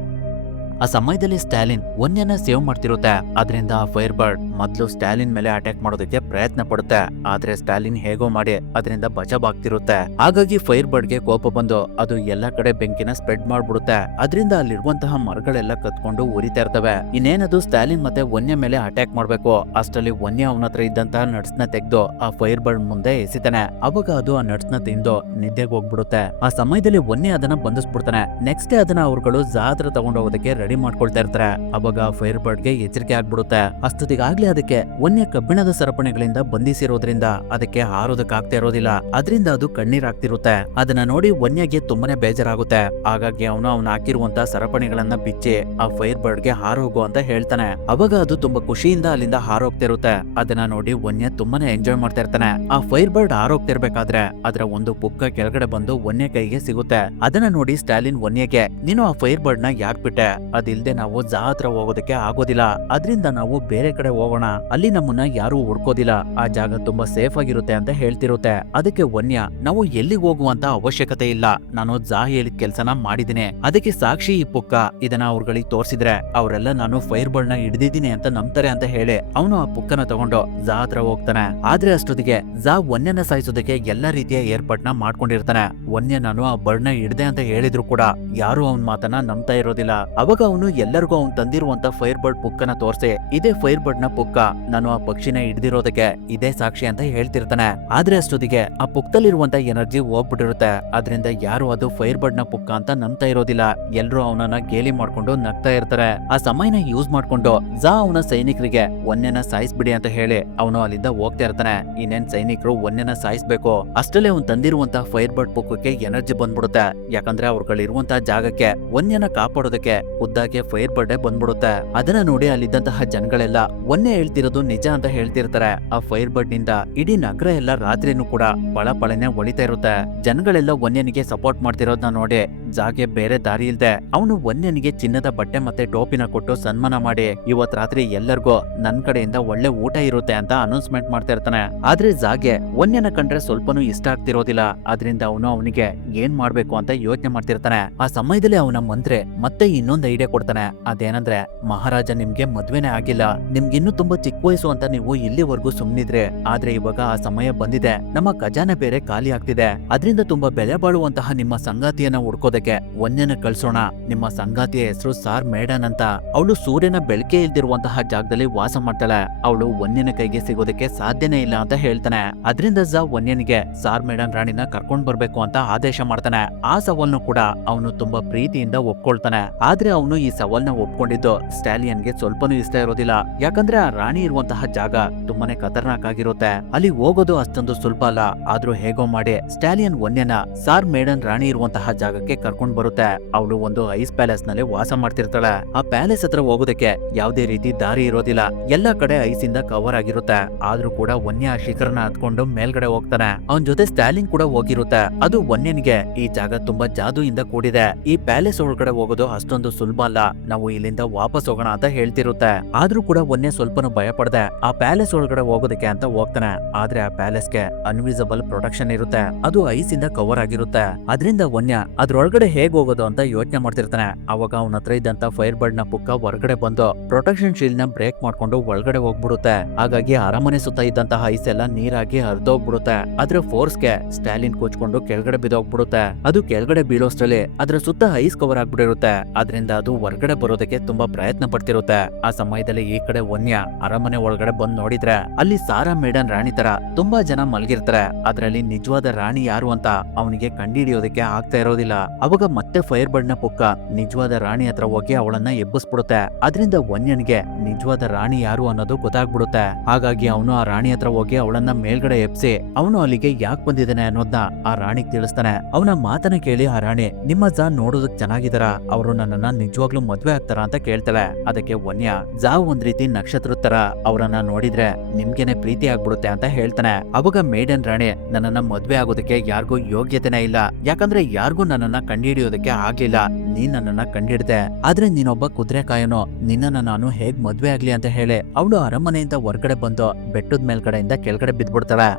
ಆ ಸಮಯದಲ್ಲಿ ಸ್ಟಾಲಿನ್ ವನ್ಯನ ಸೇವ್ ಮಾಡ್ತಿರುತ್ತೆ. ಅದರಿಂದ ಆ ಫೈರ್ ಬರ್ಡ್ ಮೊದಲು ಸ್ಟಾಲಿನ್ ಮೇಲೆ ಅಟ್ಯಾಕ್ ಮಾಡೋದಕ್ಕೆ ಪ್ರಯತ್ನ ಪಡುತ್ತೆ. ಆದ್ರೆ ಸ್ಟಾಲಿನ್ ಹೇಗೋ ಮಾಡಿ ಅದರಿಂದ ಬಚಾವಾಗ್ತಿರುತ್ತೆ. ಹಾಗಾಗಿ ಫೈರ್ ಬರ್ಡ್ಗೆ ಕೋಪ ಬಂದು ಅದು ಎಲ್ಲಾ ಕಡೆ ಬೆಂಕಿನ ಸ್ಪ್ರೆಡ್ ಮಾಡ್ಬಿಡುತ್ತೆ. ಅದರಿಂದ ಅಲ್ಲಿರುವಂತಹ ಮರಗಳೆಲ್ಲ ಕತ್ಕೊಂಡು ಉರಿತಾ ಇರ್ತವೆ. ಇನ್ನೇನದು ಸ್ಟಾಲಿನ್ ಮತ್ತೆ ವನ್ಯ ಮೇಲೆ ಅಟ್ಯಾಕ್ ಮಾಡ್ಬೇಕು. ಅಷ್ಟರಲ್ಲಿ ವನ್ಯ ಅವನ ಹತ್ರ ಇದ್ದಂತಹ ನಟ್ಸ್ ನ ತೆಗೆದು ಆ ಫೈರ್ ಬರ್ಡ್ ಮುಂದೆ ಎಸಿತಾನೆ. ಅವಾಗ ಅದು ಆ ನಟ್ಸ್ ನ ತಿಂದು ನಿದ್ದೆಗೆ ಹೋಗ್ಬಿಡುತ್ತೆ. ಆ ಸಮಯದಲ್ಲಿ ವನ್ಯ ಅದನ್ನ ಬಂಧಿಸ್ಬಿಡ್ತಾನೆ. ನೆಕ್ಸ್ಟ್ ಡೇ ಅದನ್ನ ಅವ್ರುಗಳು ಜಾತ್ರ ತಗೊಂಡು ಹೋಗೋದಕ್ಕೆ ರೆಡಿ ಮಾಡ್ಕೊಳ್ತಾ ಇರ್ತಾರೆ. ಅವಾಗ ಫೈರ್ ಬರ್ಡ್ ಗೆ ಎಚ್ಚರಿಕೆ ಆಗ್ಬಿಡುತ್ತೆ. ಅಷ್ಟೊತ್ತಿಗಾಗ್ಲೇ ಅದಕ್ಕೆ ವನ್ಯ ಕಬ್ಬಿಣದ ಸರಪಣಿಗಳಿಂದ ಬಂಧಿಸಿರೋದ್ರಿಂದ ಅದಕ್ಕೆ ಹಾರೋದಕ್ಕಾಗ್ತಾ ಇರೋದಿಲ್ಲ. ಅದರಿಂದ ಅದು ಕಣ್ಣೀರಾಗ್ತಿರುತ್ತೆ. ಅದನ್ನ ನೋಡಿ ವನ್ಯಗೆ ತುಂಬಾನೇ ಬೇಜಾರಾಗುತ್ತೆ. ಹಾಗಾಗಿ ಅವನು ಹಾಕಿರುವಂತ ಸರಪಣಿಗಳನ್ನ ಬಿಚ್ಚಿ ಆ ಫೈರ್ ಬರ್ಡ್ ಗೆ ಹಾರೋಗು ಅಂತ ಹೇಳ್ತಾನೆ. ಅವಾಗ ಅದು ತುಂಬಾ ಖುಷಿಯಿಂದ ಅಲ್ಲಿಂದ ಹಾರೋಗ್ತಿರುತ್ತೆ. ಅದನ್ನ ನೋಡಿ ವನ್ಯ ತುಂಬಾನೇ ಎಂಜಾಯ್ ಮಾಡ್ತಾ ಇರ್ತಾನೆ. ಆ ಫೈರ್ ಬರ್ಡ್ ಹಾರೋಗ್ತಿರ್ಬೇಕಾದ್ರೆ ಅದರ ಒಂದು ಪುಕ್ಕ ಕೆಳಗಡೆ ಬಂದು ವನ್ಯ ಕೈಗೆ ಸಿಗುತ್ತೆ. ಅದನ್ನ ನೋಡಿ ಸ್ಟಾಲಿನ್ ವನ್ಯಗೆ, ನೀನು ಆ ಫೈರ್ ಬರ್ಡ್ ನ ಯಾಕೆ ಬಿಟ್ಟೆ? ಅದಿಲ್ದೆ ನಾವು ಜಾ ಹತ್ರ ಹೋಗೋದಕ್ಕೆ ಆಗೋದಿಲ್ಲ. ಅದರಿಂದ ನಾವು ಬೇರೆ ಕಡೆ ಹೋಗೋಣ. ಅಲ್ಲಿ ನಮ್ಮನ್ನ ಯಾರು ಹುಡ್ಕೋದಿಲ್ಲ. ಆ ಜಾಗ ತುಂಬಾ ಸೇಫ್ ಆಗಿರುತ್ತೆ ಅಂತ ಹೇಳ್ತಿರುತ್ತೆ. ಅದಕ್ಕೆ ವನ್ಯ, ನಾವು ಎಲ್ಲಿಗೆ ಹೋಗುವಂತ ಅವಶ್ಯಕತೆ ಇಲ್ಲ. ನಾನು ಜಾ ಹೇಳಿದ ಕೆಲ್ಸನ ಮಾಡಿದ್ದೀನಿ. ಅದಕ್ಕೆ ಸಾಕ್ಷಿ ಈ ಪುಕ್ಕ. ಇದನ್ನ ಅವ್ರಗಳಿಗೆ ತೋರಿಸಿದ್ರೆ ಅವರೆಲ್ಲ ನಾನು ಫೈರ್ ಬರ್ಡ್ ನ ಹಿಡಿದಿದ್ದೀನಿ ಅಂತ ನಂಬ್ತಾರೆ ಅಂತ ಹೇಳಿ ಅವನು ಆ ಪುಕ್ಕನ ತಗೊಂಡು ಜಾ ಹತ್ರ ಹೋಗ್ತಾನೆ. ಆದ್ರೆ ಅಷ್ಟೊತ್ತಿಗೆ ಜಾ ವನ್ಯನ ಸಾಯಿಸೋದಕ್ಕೆ ಎಲ್ಲಾ ರೀತಿಯ ಏರ್ಪಾಟ್ನ ಮಾಡ್ಕೊಂಡಿರ್ತಾನೆ. ವನ್ಯ ನಾನು ಆ ಬರ್ಡ್ ನ ಹಿಡ್ದೆ ಅಂತ ಹೇಳಿದ್ರು ಕೂಡ ಯಾರು ಅವನ್ ಮಾತನ್ನ ನಂಬ್ತಾ ಇರೋದಿಲ್ಲ. ಅವಾಗ ಅವನು ಎಲ್ಲರಿಗೂ ಅವ್ನು ತಂದಿರುವಂತ ಫೈರ್ ಬರ್ಡ್ ಪುಕ್ಕನ ತೋರಿಸಿ, ಇದೇ ಫೈರ್ ಬರ್ಡ್ ನ ಪುಕ್ಕ, ನಾನು ಆ ಪಕ್ಷಿನ ಹಿಡ್ದಿರೋದಕ್ಕೆ ಇದೇ ಸಾಕ್ಷಿ ಅಂತ ಹೇಳ್ತಿರ್ತಾನೆ. ಆದ್ರೆ ಅಷ್ಟೊತ್ತಿಗೆ ಆ ಪುಕ್ಕದಲ್ಲಿರುವಂತ ಎನರ್ಜಿ ಹೋಗ್ಬಿಟ್ಟಿರುತ್ತೆ. ಅದರಿಂದ ಯಾರು ಅದು ಫೈರ್ ಬರ್ಡ್ ನ ಪುಕ್ಕ ಅಂತ ನಂಬ್ತಾ ಇರೋದಿಲ್ಲ. ಎಲ್ರು ಅವನನ್ನ ಗೇಲಿ ಮಾಡ್ಕೊಂಡು ನಗ್ತಾ ಇರ್ತಾರೆ. ಆ ಸಮಯನ ಯೂಸ್ ಮಾಡ್ಕೊಂಡು ಜಾ ಅವನ ಸೈನಿಕರಿಗೆ ವನ್ಯನ ಸಾಯಿಸ್ಬಿಡಿ ಅಂತ ಹೇಳಿ ಅವನು ಅಲ್ಲಿಂದ ಹೋಗ್ತಾ ಇರ್ತಾನೆ. ಇನ್ನೇನ್ ಸೈನಿಕರು ವನ್ಯನ ಸಾಯಿಸ್ಬೇಕು. ಅಷ್ಟಲ್ಲೇ ಅವ್ನು ತಂದಿರುವಂತಹ ಫೈರ್ ಬರ್ಡ್ ಪುಕ್ಕಕ್ಕೆ ಎನರ್ಜಿ ಬಂದ್ಬಿಡುತ್ತೆ. ಯಾಕಂದ್ರೆ ಅವ್ರುಗಳಿರುವಂತಹ ಜಾಗಕ್ಕೆ ವನ್ಯನ ಕಾಪಾಡೋದಕ್ಕೆ ಖುದ್ದಾಗೆ ಫೈರ್ ಬರ್ಡ್ ಬಂದ್ಬಿಡುತ್ತೆ. ಅದನ್ನ ನೋಡಿ ಅಲ್ಲಿದ್ದಂತಹ ಜನಗಳೆಲ್ಲ ವನ್ಯ ಹೇಳ್ತಿರೋದು ನಿಜ ಅಂತ ಹೇಳ್ತಿರ್ತಾರೆ. ಆ ಫೈರ್ ಬರ್ಡ್ ನಿಂದ ಇಡೀ ನಗರ ಎಲ್ಲ ರಾತ್ರಿನೂ ಕೂಡ ಪಳಪಳನೆ ಹೊಳಿತಾ ಇರುತ್ತೆ. ಜನಗಳೆಲ್ಲ ವನ್ಯನಿಗೆ ಸಪೋರ್ಟ್ ಮಾಡ್ತಿರೋದನ್ನ ನೋಡಿ ಜಾಗೆ ಬೇರೆ ದಾರಿ ಇಲ್ದೆ ಅವನು ವನ್ಯನಿಗೆ ಚಿನ್ನದ ಬಟ್ಟೆ ಮತ್ತೆ ಟೋಪಿನ ಕೊಟ್ಟು ಸನ್ಮಾನ ಮಾಡಿ ಇವತ್ ರಾತ್ರಿ ಎಲ್ಲರಿಗೂ ನನ್ ಕಡೆಯಿಂದ ಒಳ್ಳೆ ಊಟ ಇರುತ್ತೆ ಅಂತ ಅನೌನ್ಸ್ಮೆಂಟ್ ಮಾಡ್ತಾ ಇರ್ತಾನೆ. ಆದ್ರೆ ಜಾಗೆ ವನ್ಯನ ಕಂಡ್ರೆ ಸ್ವಲ್ಪನೂ ಇಷ್ಟ ಆಗ್ತಿರೋದಿಲ್ಲ. ಅದರಿಂದ ಅವನು ಅವನಿಗೆ ಏನ್ ಮಾಡ್ಬೇಕು ಅಂತ ಯೋಚನೆ ಮಾಡ್ತಿರ್ತಾನೆ. ಆ ಸಮಯದಲ್ಲಿ ಅವನ ಮಂತ್ರಿ ಮತ್ತೆ ಇನ್ನೊಂದು ಐಡಿಯಾ ಕೊಡ್ತಾನೆ. ಅದೇನಂದ್ರೆ, ಮಹಾರಾಜ ನಿಮ್ಗೆ ಮದ್ವೆನೇ ಆಗಿಲ್ಲ, ನಿಮ್ಗಿನ್ನೂ ತುಂಬಾ ಚಿಕ್ಕ ವಯಸ್ಸು ಅಂತ ನೀವು ಇಲ್ಲಿವರೆಗೂ ಸುಮ್ನಿದ್ರೆ. ಆದ್ರೆ ಇವಾಗ ಆ ಸಮಯ ಬಂದಿದೆ, ನಮ್ಮ ಖಜಾನೆ ಬೇರೆ ಖಾಲಿ ಆಗ್ತಿದೆ. ಅದರಿಂದ ತುಂಬಾ ಬೆಲೆ ಬಾಳುವಂತಹ ನಿಮ್ಮ ಸಂಗಾತಿಯನ್ನ ಹುಡ್ಕೋದಕ್ಕೆ ವನ್ಯನ ಕಳ್ಸೋಣ. ನಿಮ್ಮ ಸಂಗಾತಿಯ ಹೆಸರು ಸಾರ್ ಮೇಡನ್ ಅಂತ. ಅವಳು ಸೂರ್ಯನ ಬೆಳಕೆ ಇಲ್ದಿರುವಂತಹ ಜಾಗದಲ್ಲಿ ವಾಸ ಮಾಡ್ತಾಳೆ. ಅವಳು ವನ್ಯನ ಕೈಗೆ ಸಿಗೋದಕ್ಕೆ ಸಾಧ್ಯನೇ ಇಲ್ಲ ಅಂತ ಹೇಳ್ತಾನೆ. ಅದರಿಂದ ಜಾ ವನ್ಯನಿಗೆ ಸಾರ್ ಮೇಡನ್ ರಾಣಿನ ಕರ್ಕೊಂಡ್ ಬರ್ಬೇಕು ಅಂತ ಆದೇಶ ಮಾಡ್ತಾನೆ. ಆ ಸವಾಲ್ನು ಕೂಡ ಅವನು ತುಂಬಾ ಪ್ರೀತಿಯಿಂದ ಒಪ್ಕೊಳ್ತಾನೆ. ಆದ್ರೆ ಅವನು ಈ ಸವಾಲ್ನ ಒಪ್ಕೊಂಡಿದ್ದು ಸ್ಟಾಲಿಯನ್ಗೆ ಸ್ವಲ್ಪನೂ ಇಷ್ಟ ಇರೋದಿಲ್ಲ. ಯಾಕಂದ್ರೆ ಆ ರಾಣಿ ಇರುವಂತಹ ಜಾಗ ತುಂಬಾನೇ ಖತರ್ನಾಕ್ ಆಗಿರುತ್ತೆ. ಅಲ್ಲಿ ಹೋಗೋದು ಅಷ್ಟೊಂದು ಸುಲಭ ಅಲ್ಲ. ಆದ್ರೂ ಹೇಗೋ ಮಾಡಿ ಸ್ಟಾಲಿಯನ್ ವನ್ಯನ ಸಾರ್ ಮೇಡನ್ ರಾಣಿ ಇರುವಂತಹ ಜಾಗಕ್ಕೆ ಕರ್ಕೊಂಡ್ ಬರುತ್ತೆ. ಅವಳು ಒಂದು ಐಸ್ ಪ್ಯಾಲೇಸ್ ನಲ್ಲಿ ವಾಸ ಮಾಡ್ತಿರ್ತಾಳೆ. ಆ ಪ್ಯಾಲೇಸ್ ಹತ್ರ ಹೋಗೋದಕ್ಕೆ ಯಾವುದೇ ರೀತಿ ದಾರಿ ಇರೋದಿಲ್ಲ. ಎಲ್ಲಾ ಕಡೆ ಐಸ್ ಇಂದ ಕವರ್ ಆಗಿರುತ್ತೆ. ಆದ್ರೂ ಕೂಡ ವನ್ಯ ಆ ಶಿಖರನ ಹತ್ಕೊಂಡು ಮೇಲ್ಗಡೆ ಹೋಗ್ತಾನೆ. ಅವನ್ ಜೊತೆ ಸ್ಟಾಲಿನ್ ಕೂಡ ಹೋಗಿರುತ್ತೆ. ಅದು ವನ್ಯನಿಗೆ ಈ ಜಾಗ ತುಂಬಾ ಜಾದುಯಿಂದ ಕೂಡಿದೆ. ಈ ಪ್ಯಾಲೇಸ್ ಒಳಗಡೆ ಹೋಗೋದು ಅಷ್ಟೊಂದು ಸುಲಭ ಅಲ್ಲ. ನಾವು ಇಲ್ಲಿಂದ ವಾಪಸ್ ಹೋಗೋಣ ಅಂತ ಹೇಳ್ತಿರುತ್ತೆ. ಆದ್ರೂ ಕೂಡ ವನ್ಯ ಸ್ವಲ್ಪನೂ ಭಯ ಪಡದೆ ಆ ಪ್ಯಾಲೇಸ್ ಒಳಗಡೆ ಹೋಗೋದಕ್ಕೆ ಅಂತ ಹೋಗ್ತಾನೆ. ಆದ್ರೆ ಆ ಪ್ಯಾಲೇಸ್ಗೆ ಅನ್ವಿಸಿಬಲ್ ಪ್ರೊಟೆಕ್ಷನ್ ಇರುತ್ತೆ. ಅದು ಐಸ್ ಇಂದ ಕವರ್ ಆಗಿರುತ್ತೆ. ಅದರಿಂದ ವನ್ಯ ಅದ್ರೊಳಗಡೆ ಒಳಗಡೆ ಹೇಗ್ ಹೋಗೋದು ಅಂತ ಯೋಚನೆ ಮಾಡ್ತಿರ್ತಾನೆ. ಅವಾಗ ಅವನ ಹತ್ರ ಇದ್ದಂತ ಫೈರ್ ಬರ್ಡ್ ನ ಪುಕ್ಕ ಹೊರಗಡೆ ಬಂದು ಪ್ರೊಟೆಕ್ಷನ್ ಶೀಲ್ಡ್ ನ ಬ್ರೇಕ್ ಮಾಡ್ಕೊಂಡು ಒಳಗಡೆ ಹೋಗ್ಬಿಡುತ್ತೆ. ಹಾಗಾಗಿ ಅರಮನೆ ಸುತ್ತ ಇದ್ದಂತಹ ಐಸ್ ಎಲ್ಲ ನೀರಾಗಿ ಹರಿದೋಗ್ಬಿಡುತ್ತೆ. ಅದ್ರ ಫೋರ್ಸ್ಗೆ ಸ್ಟಾಲಿನ್ ಕೂಚ್ಕೊಂಡು ಕೆಳಗಡೆ ಬಿದ್ದೋಗ್ಬಿಡುತ್ತೆ. ಅದು ಕೆಳಗಡೆ ಬೀಳೋಷ್ಟ್ರಲ್ಲಿ ಅದ್ರ ಸುತ್ತ ಐಸ್ ಕವರ್ ಆಗ್ಬಿಟ್ಟಿರುತ್ತೆ. ಅದರಿಂದ ಅದು ಹೊರಗಡೆ ಬರೋದಕ್ಕೆ ತುಂಬಾ ಪ್ರಯತ್ನ ಪಡ್ತಿರುತ್ತೆ. ಆ ಸಮಯದಲ್ಲಿ ಈ ಕಡೆ ವನ್ಯ ಅರಮನೆ ಒಳಗಡೆ ಬಂದ್ ನೋಡಿದ್ರೆ ಅಲ್ಲಿ ಸಾರಾ ಮೇಡನ್ ರಾಣಿ ತರ ತುಂಬಾ ಜನ ಮಲಗಿರ್ತಾರೆ. ಅದ್ರಲ್ಲಿ ನಿಜವಾದ ರಾಣಿ ಯಾರು ಅಂತ ಅವನಿಗೆ ಕಂಡುಹಿಡಿಯೋದಕ್ಕೆ ಆಗ್ತಾ ಇರೋದಿಲ್ಲ. ಅವಾಗ ಮತ್ತೆ ಫೈರ್ ಬರ್ಡ್ ನ ಪುಕ್ಕ ನಿಜವಾದ ರಾಣಿ ಹತ್ರ ಹೋಗಿ ಅವಳನ್ನ ಎಬ್ಬಿಸ್ಬಿಡುತ್ತೆ. ಅದರಿಂದ ವನ್ಯನ್ಗೆ ನಿಜವಾದ ರಾಣಿ ಯಾರು ಅನ್ನೋದು ಗೊತ್ತಾಗ್ಬಿಡುತ್ತೆ. ಹಾಗಾಗಿ ಅವನು ಆ ರಾಣಿ ಹತ್ರ ಹೋಗಿ ಅವಳನ್ನ ಮೇಲ್ಗಡೆ ಎಬ್ಸಿ ಅವನು ಅಲ್ಲಿಗೆ ಯಾಕೆ ಬಂದಿದ್ದಾನೆ ಅನ್ನೋದನ್ನ ಆ ರಾಣಿಗ್ ತಿಳಿಸ್ತಾನೆ. ಅವನ ಮಾತನ್ನ ಕೇಳಿ ಆ ರಾಣಿ, ನಿಮ್ಮ ಜಾ ನೋಡೋದಕ್ ಚೆನ್ನಾಗಿದಾರ, ಅವರು ನನ್ನನ್ನ ನಿಜವಾಗ್ಲೂ ಮದ್ವೆ ಆಗ್ತಾರ ಅಂತ ಕೇಳ್ತಾಳೆ. ಅದಕ್ಕೆ ವನ್ಯ, ಜಾ ಒಂದ್ ರೀತಿ ನಕ್ಷತ್ರ ತರ, ಅವರನ್ನ ನೋಡಿದ್ರೆ ನಿಮ್ಗೆನೆ ಪ್ರೀತಿ ಆಗ್ಬಿಡುತ್ತೆ ಅಂತ ಹೇಳ್ತಾನೆ. ಅವಾಗ ಮೇಡನ್ ರಾಣಿ, ನನ್ನನ್ನ ಮದ್ವೆ ಆಗೋದಕ್ಕೆ ಯಾರಿಗೂ ಯೋಗ್ಯತೆನೇ ಇಲ್ಲ, ಯಾಕಂದ್ರೆ ಯಾರಿಗೂ ನನ್ನನ್ನ ಕಂಡುಹಿಡಿಯೋದಕ್ಕೆ ಆಗ್ಲಿಲ್ಲ. ನೀನ್ ನನ್ನನ್ನ ಕಂಡಿಡ್ದೆ, ಆದ್ರೆ ನೀನೊಬ್ಬ ಕುದುರೆ ಕಾಯನೋ, ನಿನ್ನನ್ನ ನಾನು ಹೇಗ್ ಮದ್ವೆ ಆಗ್ಲಿ ಅಂತ ಹೇಳಿ ಅವಳು ಅರಮನೆಯಿಂದ ಹೊರಗಡೆ ಬಂದು ಬೆಟ್ಟದ ಮೇಲ್ಗಡೆಯಿಂದ ಕೆಳಗಡೆ ಬಿದ್ಬಿಡ್ತಾಳೆ.